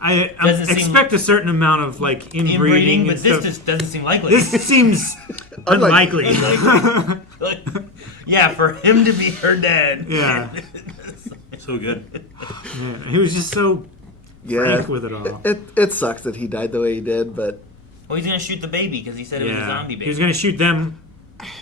I expect a certain amount of like inbreeding, but this just doesn't seem likely. This seems unlikely. Yeah, for him to be her dad. Yeah. So good. Yeah, he was just so frank with it all. It sucks that he died the way he did, but well, he's gonna shoot the baby because he said it was a zombie baby. He was gonna shoot them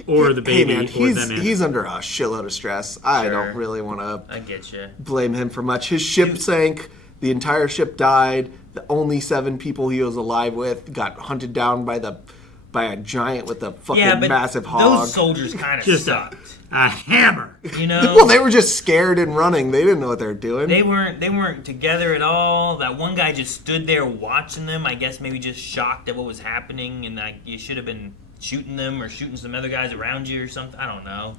or the baby. Hey man, or them in. he's under a shitload of stress. I don't really want to. I get you. Blame him for much. His ship sank. The entire ship died. The only 7 people he was alive with got hunted down by a giant with a fucking massive hog. Those soldiers kind of sucked. A hammer. You know? Well, they were just scared and running. They didn't know what they were doing. They weren't together at all. That one guy just stood there watching them. I guess maybe just shocked at what was happening, and like you should have been shooting them or shooting some other guys around you or something. I don't know.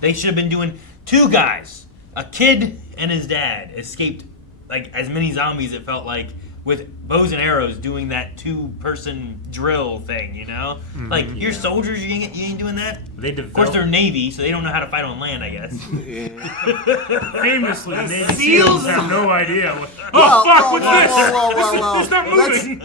They should have been doing 2 guys, a kid and his dad, escaped like as many zombies. It felt like with bows and arrows doing that 2-person drill thing, you know? Like, you're soldiers, you ain't doing that? Of course, they're Navy, so they don't know how to fight on land, I guess. Famously, the Navy SEALs have no idea. What's this? It's not moving.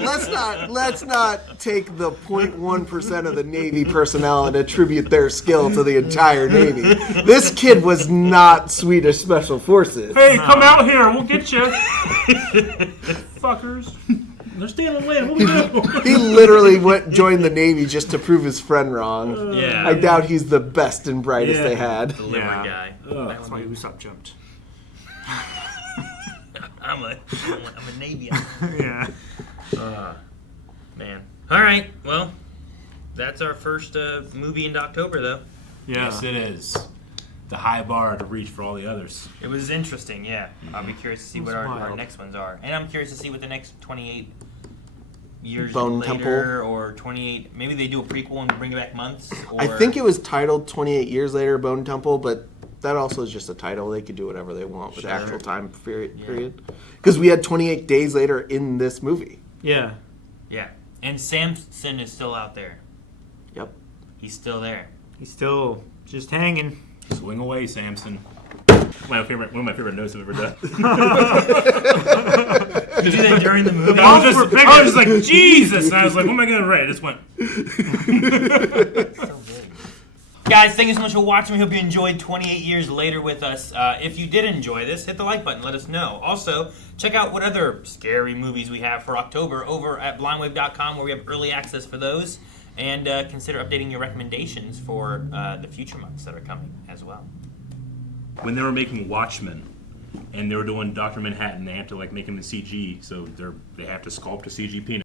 Let's not take the 0.1% of the Navy personnel and attribute their skill to the entire Navy. This kid was not Swedish Special Forces. Hey, come out here, we'll get you. Fuckers. They're stealing land. What we do? He literally joined the Navy just to prove his friend wrong. Yeah. I doubt he's the best and brightest they had. The liver guy. That's why Usopp jumped. I'm a Navy. Yeah. Man. All right. Well, that's our first movie into October, though. Yeah. Yes, it is. The high bar to reach for all the others. It was interesting, yeah. I'll be curious to see what our next ones are. And I'm curious to see what the next 28 years Bone later Temple. or 28... Maybe they do a prequel and bring it back months. Or, I think it was titled 28 Years Later, Bone Temple, but that also is just a title. They could do whatever they want with the actual time period. Because we had 28 Days Later in this movie. Yeah. Yeah. And Samson is still out there. Yep. He's still there. He's still just hanging. Swing away, Samson. One of my favorite notes I've ever done. Did you do that during the movie? I was just like, Jesus! And I was like, what am I going to write? I just went. So good. Guys, thank you so much for watching. We hope you enjoyed 28 Years Later with us. If you did enjoy this, hit the like button. Let us know. Also, check out what other scary movies we have for October over at blindwave.com, where we have early access for those. And consider updating your recommendations for the future months that are coming as well. When they were making Watchmen, and they were doing Dr. Manhattan, they had to like make him in CG, so they have to sculpt a CG penis.